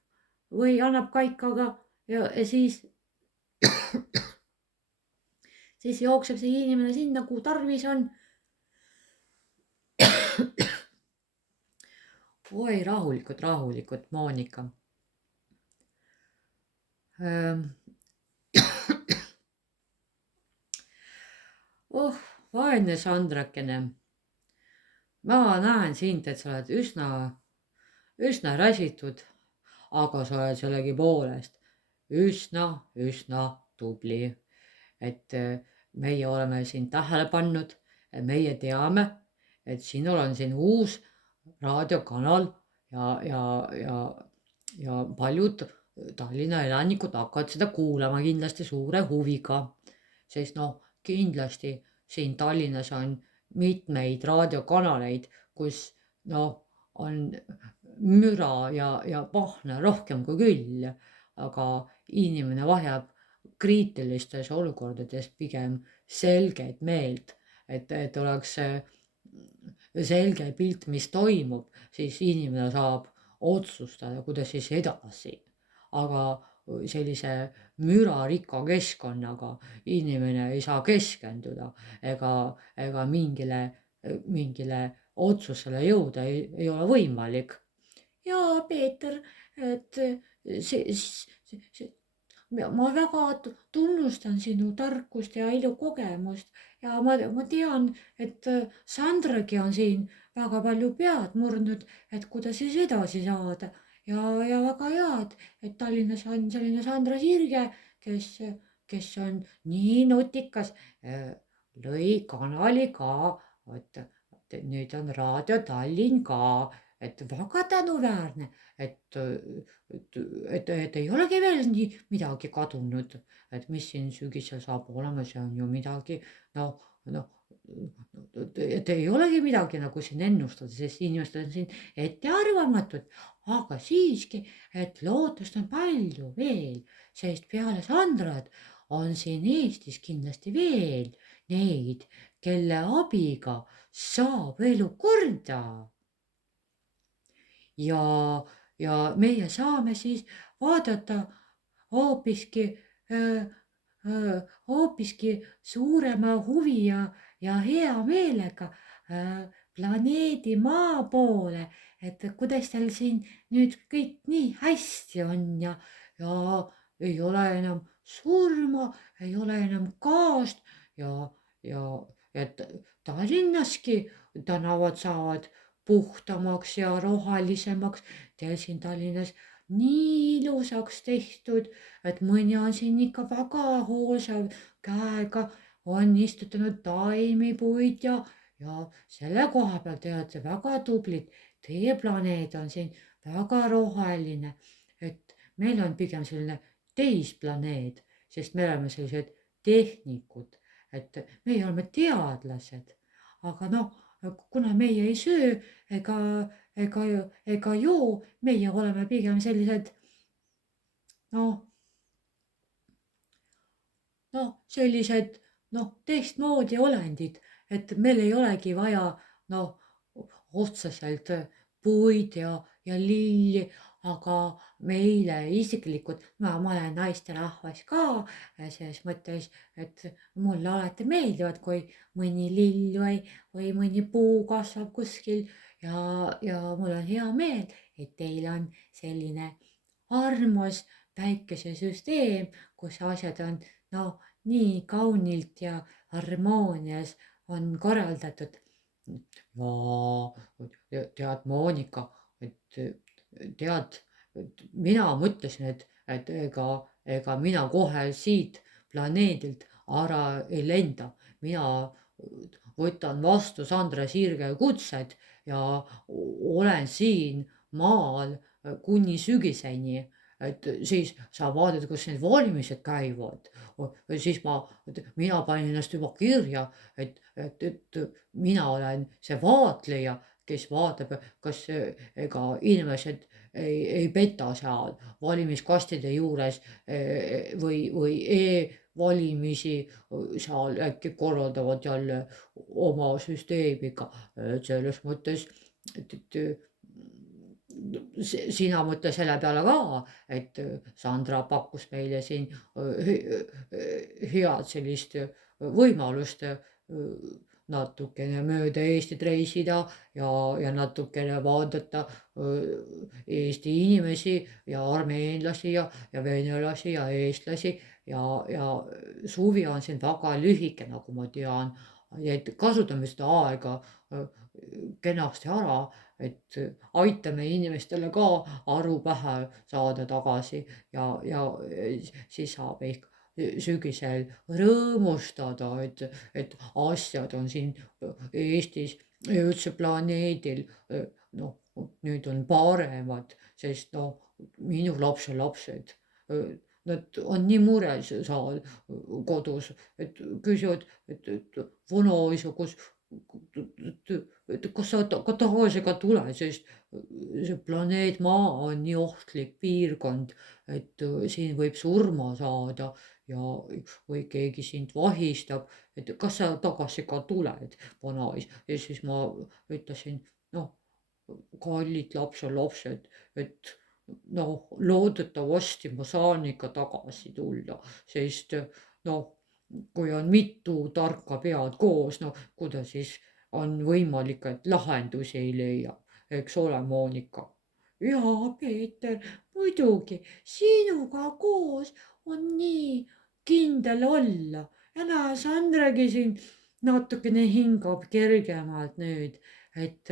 või annab kaikaga ja siis jookseb see inimene sinna, kuhu tarvis on. Oi, rahulikult, Monika. Vaene Sandrakene. Ma näen sind, et sa oled üsna räsitud, aga sa oled sellegipoolest üsna tubli. Et meie oleme sind tähele pannud, meie teame, et sinul on siin uus raadiokanal ja paljud Tallinna elanikud hakkavad seda kuulama kindlasti suure huviga, sest kindlasti siin Tallinnas on mitmeid raadiokanaleid, kus on müra ja pahna rohkem kui küll, aga inimene vajab kriitilistes olukordades pigem selget meelt, et oleks selge pilt, mis toimub, siis inimene saab otsustada, kuidas siis edasi. Aga sellise mürarikka keskkonnaga inimene ei saa keskenduda ega mingile otsusele jõuda ei ole võimalik. Jaa, Peeter, et ma väga tunnustan sinu tarkust ja elukogemust ja ma tean, et Sandragi on siin väga palju pead murdnud, et kuidas siis edasi saada. Ja väga head, et Tallinnas on selline Sandra Sirge, kes on nii nutikas, lõi kanali ka, et nüüd on Raadio Tallinn ka, et väga tänuväärne, et ei olegi veel nii midagi kadunud, et mis siin sügisel saab olema, see on ju midagi, et ei olegi midagi nagu siin ennustada, sest inimesed on siin ettearvamatud, aga siiski, et lootust on palju veel, sest peale Sandrat on siin Eestis kindlasti veel neid, kelle abiga saab elu korda. Ja meie saame siis vaadata hoopiski suurema huvi ja hea meelega planeedi Maa poole, et kuidas tal siin nüüd kõik nii hästi on ja ei ole enam surma, ei ole enam kaost ja et Tallinnaski tänavad saavad puhtamaks ja rohelisemaks. Teil siin Tallinnas nii ilusaks tehtud, et mõni on siin ikka väga hoolsa käega, on istutanud taimipuid ja selle koha peal te olete väga tublid. Teie planeet on siin väga roheline, et meil on pigem selline teisplaneet, sest me oleme sellised tehnikud, et meie oleme teadlased, aga kuna meie ei söö ega joo, meie oleme pigem sellised teistmoodi olendid, et meil ei olegi vaja otseselt puid ja lilli, aga meile isiklikult, ma olen naisterahvas ka, selles mõttes, et mulle alati meeldivad, kui mõni lill või mõni puu kasvab kuskil ja mul on hea meel, et teil on selline armus päikesesüsteem, kus asjad on no nii kaunilt ja harmoonias on korraldatud. Ja tead, Monika, et tead, mina mõtlesin, et ega mina kohe siit planeedilt ära ei lenda. Mina võtan vastu Sandra Sirge kutsed ja olen siin maal kuni sügiseni. Et siis sa vaatad, kus need valimised käivad. Siis mina panin ennast juba kirja, et mina olen see vaatleja, kes vaatab, kas ega inimesed ei peta seal valimiskastide juures või e-valimisi seal äkki korraldavad jälle oma süsteemiga. Et selles mõttes, et sina mõtle selle peale ka, et Sandra pakkus meile siin head sellist võimalust natukene mööda Eestit reisida ja natukene vaadata Eesti inimesi ja armeenlasi ja venelasi ja eestlasi ja suvi on siin väga lühike, nagu ma tean. Et kasutame seda aega kenasti ära, et aitame inimestele ka aru pähe saada tagasi ja siis saab ehk sügisel rõõmustada, et asjad on siin Eestis ja üldse planeedil noh, nüüd on paremad, sest noh, minu lapselapsed, nad on nii mures seal kodus, et küsivad, et vanaisa, kas sa tagasi ka tuled, sest see planeet Maa on nii ohtlik piirkond, et siin võib surma saada ja või keegi sind vahistab, et kas sa tagasi ka tuled, vanaisa. Ja siis ma ütlesin, noh, kallid lapselapsed, et noh, loodetavasti ma saan ikka tagasi tulla, sest noh, kui on mitu tarka pead koos, no kuidas siis on võimalik, et lahendusi ei leia, eks ole, Monika? Jaa, Peeter, muidugi, sinuga koos on nii kindel olla ja näe, Sandragi siin natukene hingab kergemalt nüüd, et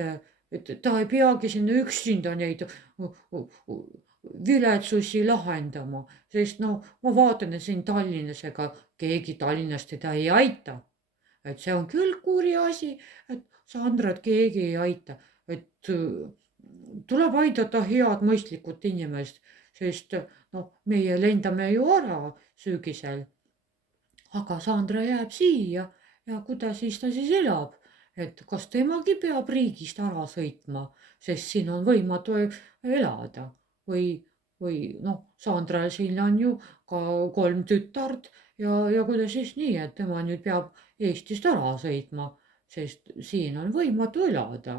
ta ei peagi sinna üksinda neid viletsusi lahendama, sest no ma vaatan, et siin Tallinnas ega keegi Tallinnast teda ei aita. Et see on küll kuri asi, et Sandrat keegi ei aita, et tuleb aidata head mõistlikud inimest, sest noh, meie lendame ju ära sügisel. Aga Sandra jääb siia ja kuidas siis ta siis elab, et kas temagi peab riigist ära sõitma, sest siin on võimatu elada või noh, Sandral siin on ju ka 3 tütart ja kuidas siis nii, et tema nüüd peab Eestist ära sõitma, sest siin on võimatu elada.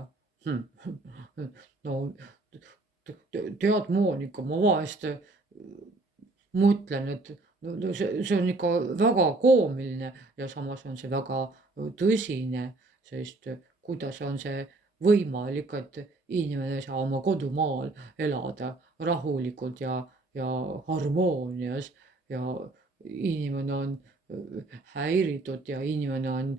No tead, Monika, ma vahest mõtlen, et no see on ikka väga koomiline ja samas on see väga tõsine, sest kuidas on see võimalik, et inimene saab oma kodumaal elada rahulikult ja harmoonias ja inimene on häiritud ja inimene on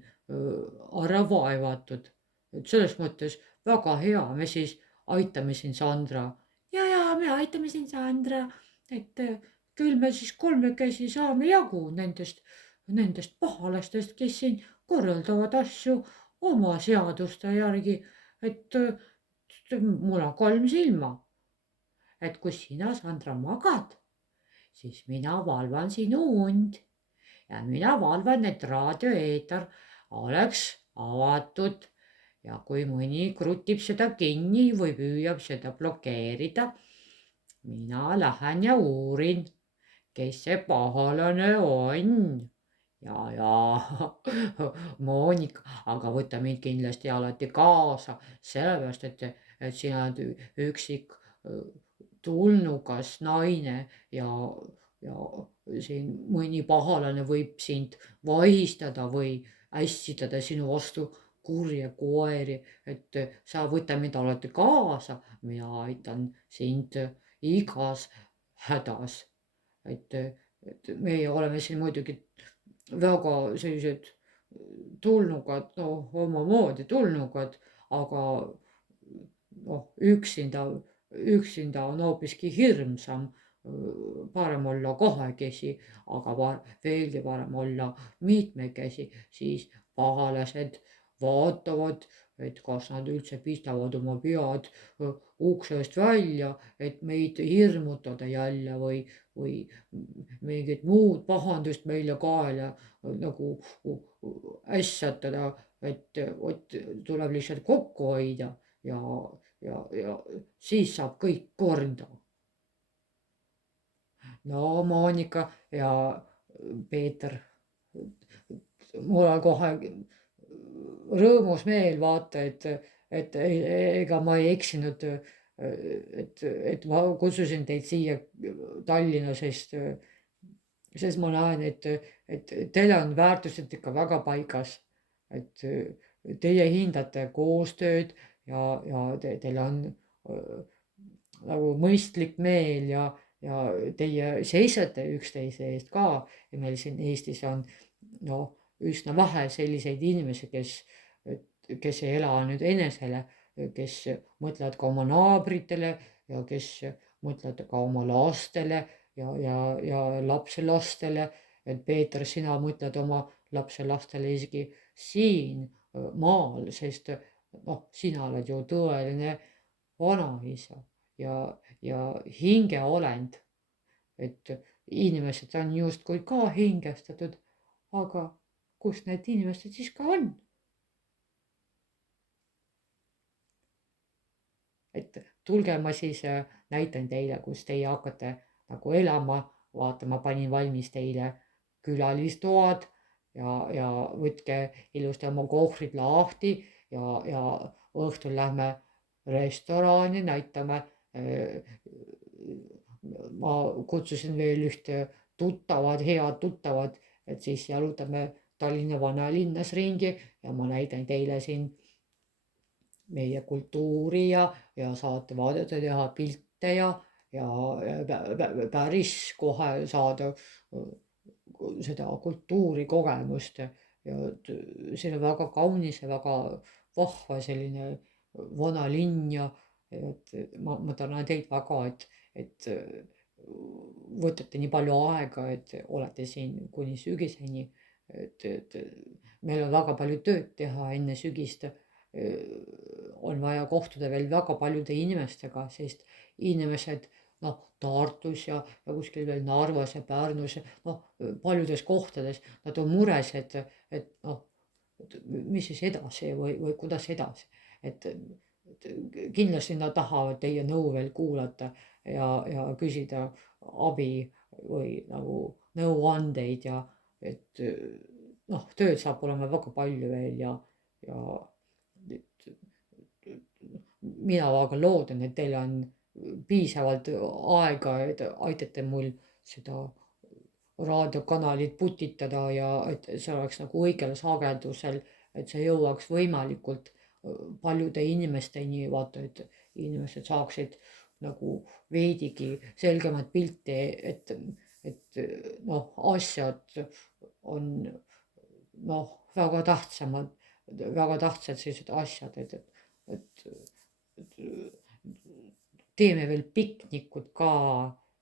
ära vaevatud. Et selles mõttes väga hea, me siis aitame siin Sandra. Ja me aitame siin Sandra, et küll me siis kolmekesi saame jagu nendest pahalastest, kes siin korraldavad asju oma seaduste järgi, et mul on 3 silma. Et kui sina, Sandra, magad, siis mina valvan sinu und ja mina valvan, et raadioeeter oleks avatud ja kui mõni krutib seda kinni või püüab seda blokeerida, mina lähen ja uurin, kes see pahalane on. Ja Monika, aga võta mind kindlasti alati kaasa, sellepärast et sina oled üksik tulnukas naine ja siin mõni pahalane võib sind vahistada või ässitada sinu vastu kurje koeri, et sa võta mind alati kaasa, mina aitan sind igas hädas. et meie oleme siin muidugi väga sellised tulnukad, noh, omamoodi tulnukad, aga noh, üksinda on hoopiski hirmsam. Parem olla kahekesi, aga veelgi parem olla mitmekesi, siis pahalased vaatavad, et kas nad üldse pistavad oma pead uksest välja, et meid hirmutada jälle või mingit muud pahandust meile kaela nagu ässatada, et vot tuleb lihtsalt kokku hoida ja siis saab kõik korda. No Monika ja Peeter, mul on kohe rõõmus meel vaata, et ega ma ei eksinud, et ma kutsusin teid siia Tallinna, sest ma näen, et teil on väärtused ikka väga paigas, et teie hindate koostööd ja teil on nagu mõistlik meel ja teie seisate üksteise eest ka ja meil siin Eestis on noh, üsna vähe selliseid inimesi, kes ei ela nüüd enesele, kes mõtlevad ka oma naabritele ja kes mõtlevad ka oma lastele ja lapselastele. Et Peeter, sina mõtled oma lapselastele isegi siin maal, sest noh, sina oled ju tõeline vanaisa ja hingeolend, et inimesed on justkui ka hingestatud, aga kus need inimesed siis ka on? Et tulge, ma siis näitan teile, kus teie hakkate nagu elama, vaata, ma panin valmis teile külalistoad ja võtke ilusti oma kohvrid lahti ja õhtul lähme restorani, näitame. Ma kutsusin veel ühte head tuttavad, et siis jalutame Tallinna vanalinnas ringi ja ma näitan teile siin meie kultuuri ja saate vaadata, teha pilte ja päris kohe saada seda kultuurikogemust. Ja see on väga kaunis ja väga vahva selline vanalinn ja ma tänan teid väga, et võtate nii palju aega, et olete siin kuni sügiseni. Et meil on väga palju tööd teha enne sügist. On vaja kohtuda veel väga paljude inimestega, sest inimesed noh, Tartus ja kuskil veel Narvas ja Pärnus, noh, paljudes kohtades nad on mures, et noh, mis siis edasi või kuidas edasi. Et kindlasti nad tahavad teie nõu veel kuulata ja küsida abi või nagu nõuandeid ja et noh, tööd saab olema väga palju veel ja mina väga loodan, et teil on piisavalt aega, et aitate mul seda raadiokanalit putitada ja et see oleks nagu õigel sagedusel, et see jõuaks võimalikult paljude inimesteni, vaata, et inimesed saaksid nagu veidigi selgemat pilti, et noh, asjad on noh, väga tähtsad sellised asjad, et teeme veel piknikud ka,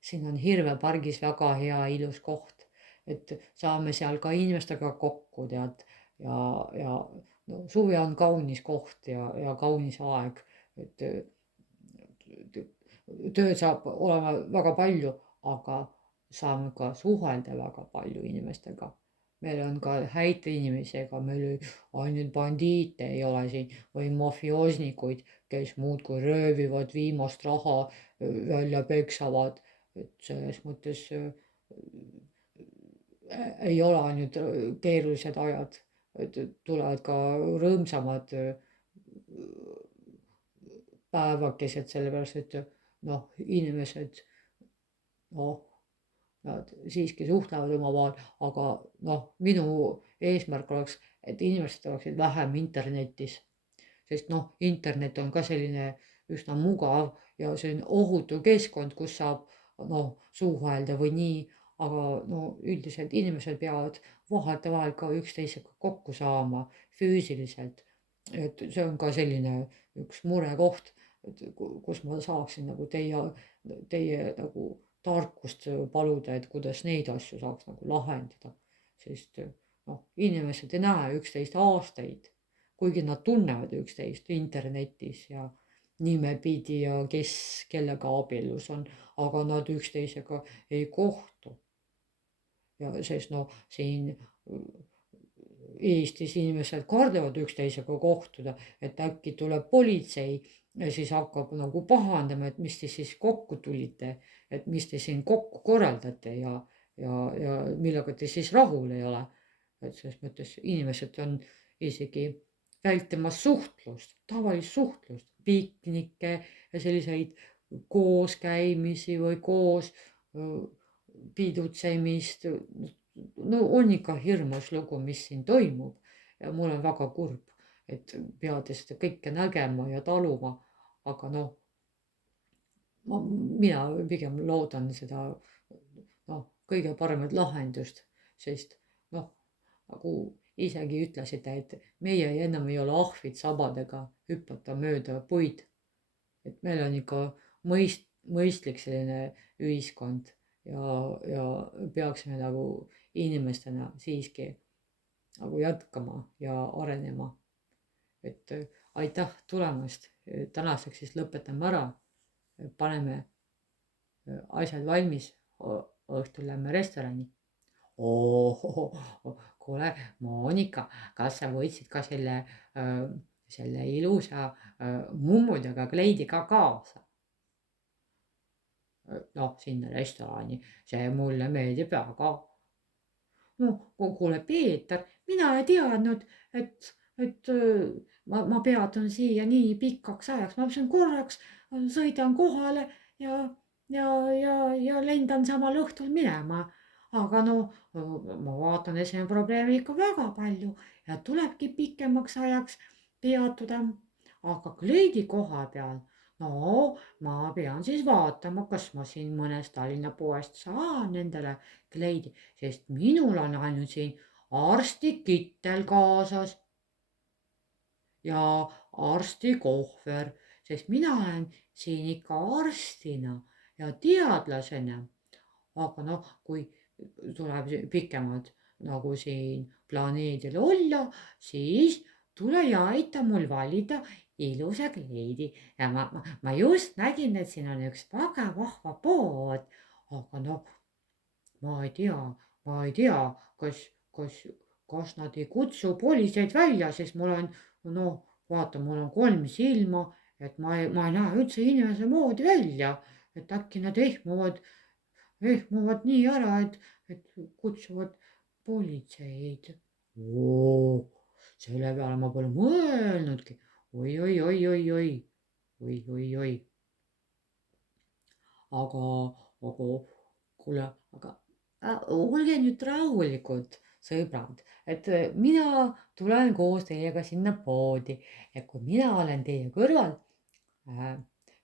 siin on Hirve pargis väga hea ilus koht, et saame seal ka inimestega kokku, tead, ja no, suvi on kaunis koht ja kaunis aeg, et tööd saab olema väga palju, aga saame ka suhelda väga palju inimestega. Meil on ka häid inimesi, ega meil ainult bandiite ei ole siin või mafioosnikuid, kes muudkui röövivad viimast raha välja peksavad, et selles mõttes ei ole ainult keerulised ajad, et tulevad ka rõõmsamad päevakesed, sellepärast et noh, inimesed, noh, nad siiski suhtlevad omavahel, aga noh, minu eesmärk oleks, et inimesed oleksid vähem internetis, sest noh, internet on ka selline üsna mugav ja selline ohutu keskkond, kus saab noh, suhelda või nii, aga no üldiselt inimesed peavad vahetevahel ka üksteisega kokku saama füüsiliselt. et see on ka selline üks murekoht, et kus ma saaksin nagu teie nagu tarkust paluda, et kuidas neid asju saaks nagu lahendada. sest noh, inimesed ei näe üksteist aastaid, kuigi nad tunnevad üksteist internetis ja nimepidi ja kes kellega abielus on, aga nad üksteisega ei kohtu. ja sest noh, siin Eestis inimesed kardavad üksteisega kohtuda, et äkki tuleb politsei ja siis hakkab nagu pahandama, et mis te siis kokku tulite, et mis te siin kokku korraldate ja millega te siis rahul ei ole. et selles mõttes inimesed on isegi vältimas suhtlust, tavalist suhtlust, piknikke ja selliseid kooskäimisi või koos pidutsemist. no on ikka hirmus lugu, mis siin toimub ja mul on väga kurb, et peate seda kõike nägema ja taluma, aga noh, mina pigem loodan seda noh, kõige paremat lahendust, sest noh, nagu isegi ütlesite, et meie enam ei ole ahvid sabadega hüpata mööda puid. et meil on ikka mõistlik selline ühiskond ja peaksime nagu inimestena siiski nagu jätkama ja arenema. et aitäh tulemast, tänaseks siis lõpetame ära, paneme asjad valmis, õhtul lähme restorani. kuule, Monika, kas sa võtsid ka selle ilusa mummudega kleidi ka kaasa? noh, sinna restorani, see mulle meeldib väga. no kuule, Peeter, mina ei teadnud, et ma peatun siia nii pikaks ajaks, ma mõtlesin korraks sõidan kohale ja lendan samal õhtul minema. aga no ma vaatan, et see on probleemi ikka väga palju ja tulebki pikemaks ajaks peatuda. aga kleidi koha peal, no ma pean siis vaatama, kas ma siin mõnest Tallinna poest saan endale kleidi, sest minul on ainult siin arstikittel kaasas ja arstikohver, sest mina olen siin ikka arstina ja teadlasena. aga noh, kui tuleb pikemalt nagu siin planeedil olla, siis tule ja aita mul valida ilusa kleidi ja ma just nägin, et siin on üks väga vahva pood, aga noh, ma ei tea, kas nad ei kutsu politseid välja, sest mul on, noh, vaata, mul on 3 silma, et ma ei näe üldse inimese moodi välja, et äkki nad ehmuvad nii ära, et kutsuvad politseid. selle peale ma pole mõelnudki. oi. aga kuule, aga olge nüüd rahulikud, sõbrad, et mina tulen koos teiega sinna poodi ja kui mina olen teie kõrval,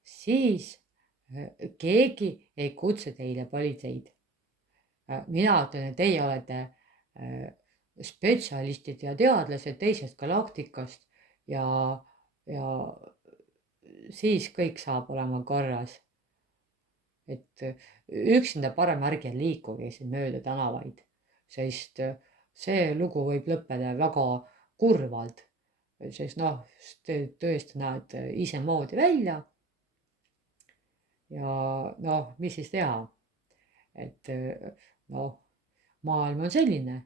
siis keegi ei kutsu teile politseid. mina ütlen, et teie olete spetsialistid ja teadlased teisest galaktikast ja siis kõik saab olema korras. et üksinda parem ärge liikuge siin mööda tänavaid, sest see lugu võib lõppeda väga kurvalt, sest noh, te tõesti näete isemoodi välja. ja noh, mis siis teha, et noh, maailm on selline,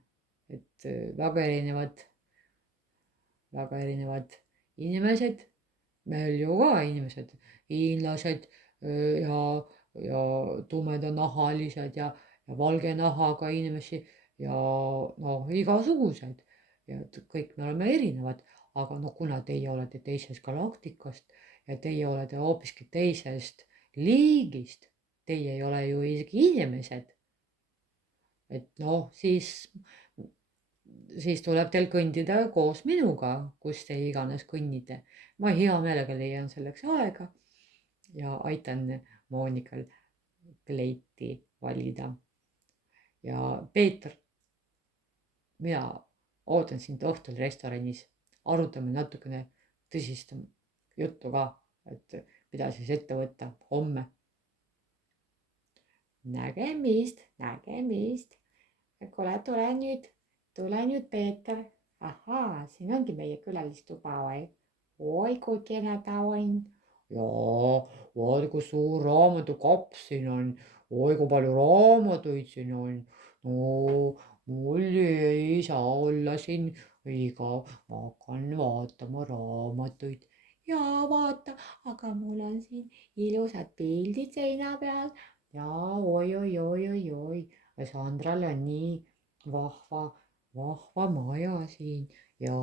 et väga erinevad inimesed, meil ju ka inimesed, hiinlased ja tumedanahalised ja valge nahaga inimesi ja noh, igasugused ja kõik me oleme erinevad, aga noh, kuna teie olete teisest galaktikast ja teie olete hoopiski teisest liigist. Teie ei ole ju isegi inimesed. Et noh, siis tuleb teil kõndida koos minuga, kus te iganes kõnnite. Ma hea meelega leian selleks aega ja aitan Monikal kleiti valida. Ja Peeter, mina ootan sind õhtul restoranis. Arutame natukene tõsist juttu ka, et mida siis ette võtta homme. Nägemist, nägemist. Kuule, tule nüüd, Peeter. Ahaa, siin ongi meie külalistuba või? Oi, kui kena ta on. Jaa, vaata kui suur raamatukapp siin on. Oi, kui palju raamatuid siin on. No, mul ei saa olla siin igav. Ma hakkan vaatama raamatuid. Jaa, vaata, aga mul on siin ilusad pildid seina peal. Jaa, oi. Sandral on nii vahva maja siin ja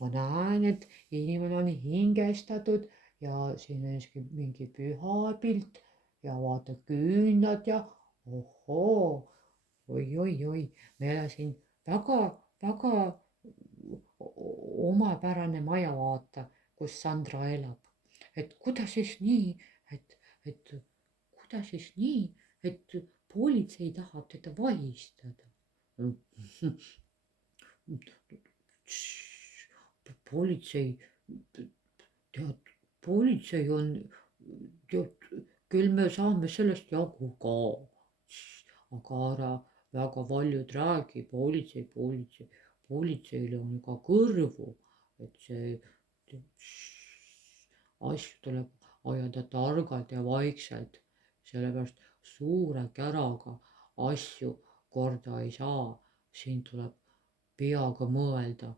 ma näen, et inimene on hingestatud ja siin on isegi mingi pühapilt ja vaata küünlad ja ohoo, oi, meil on siin väga omapärane maja, vaata, kus Sandra elab. Et kuidas siis nii, et politsei tahab teda vahistada? Politsei, politsei on, küll me saame sellest jagu ka. Aga ära väga valjud räägi, politseile on ka kõrvu, et see asju tuleb ajada targalt ja vaikselt, sellepärast suure käraga asju korda ei saa. Siin tuleb peaga mõelda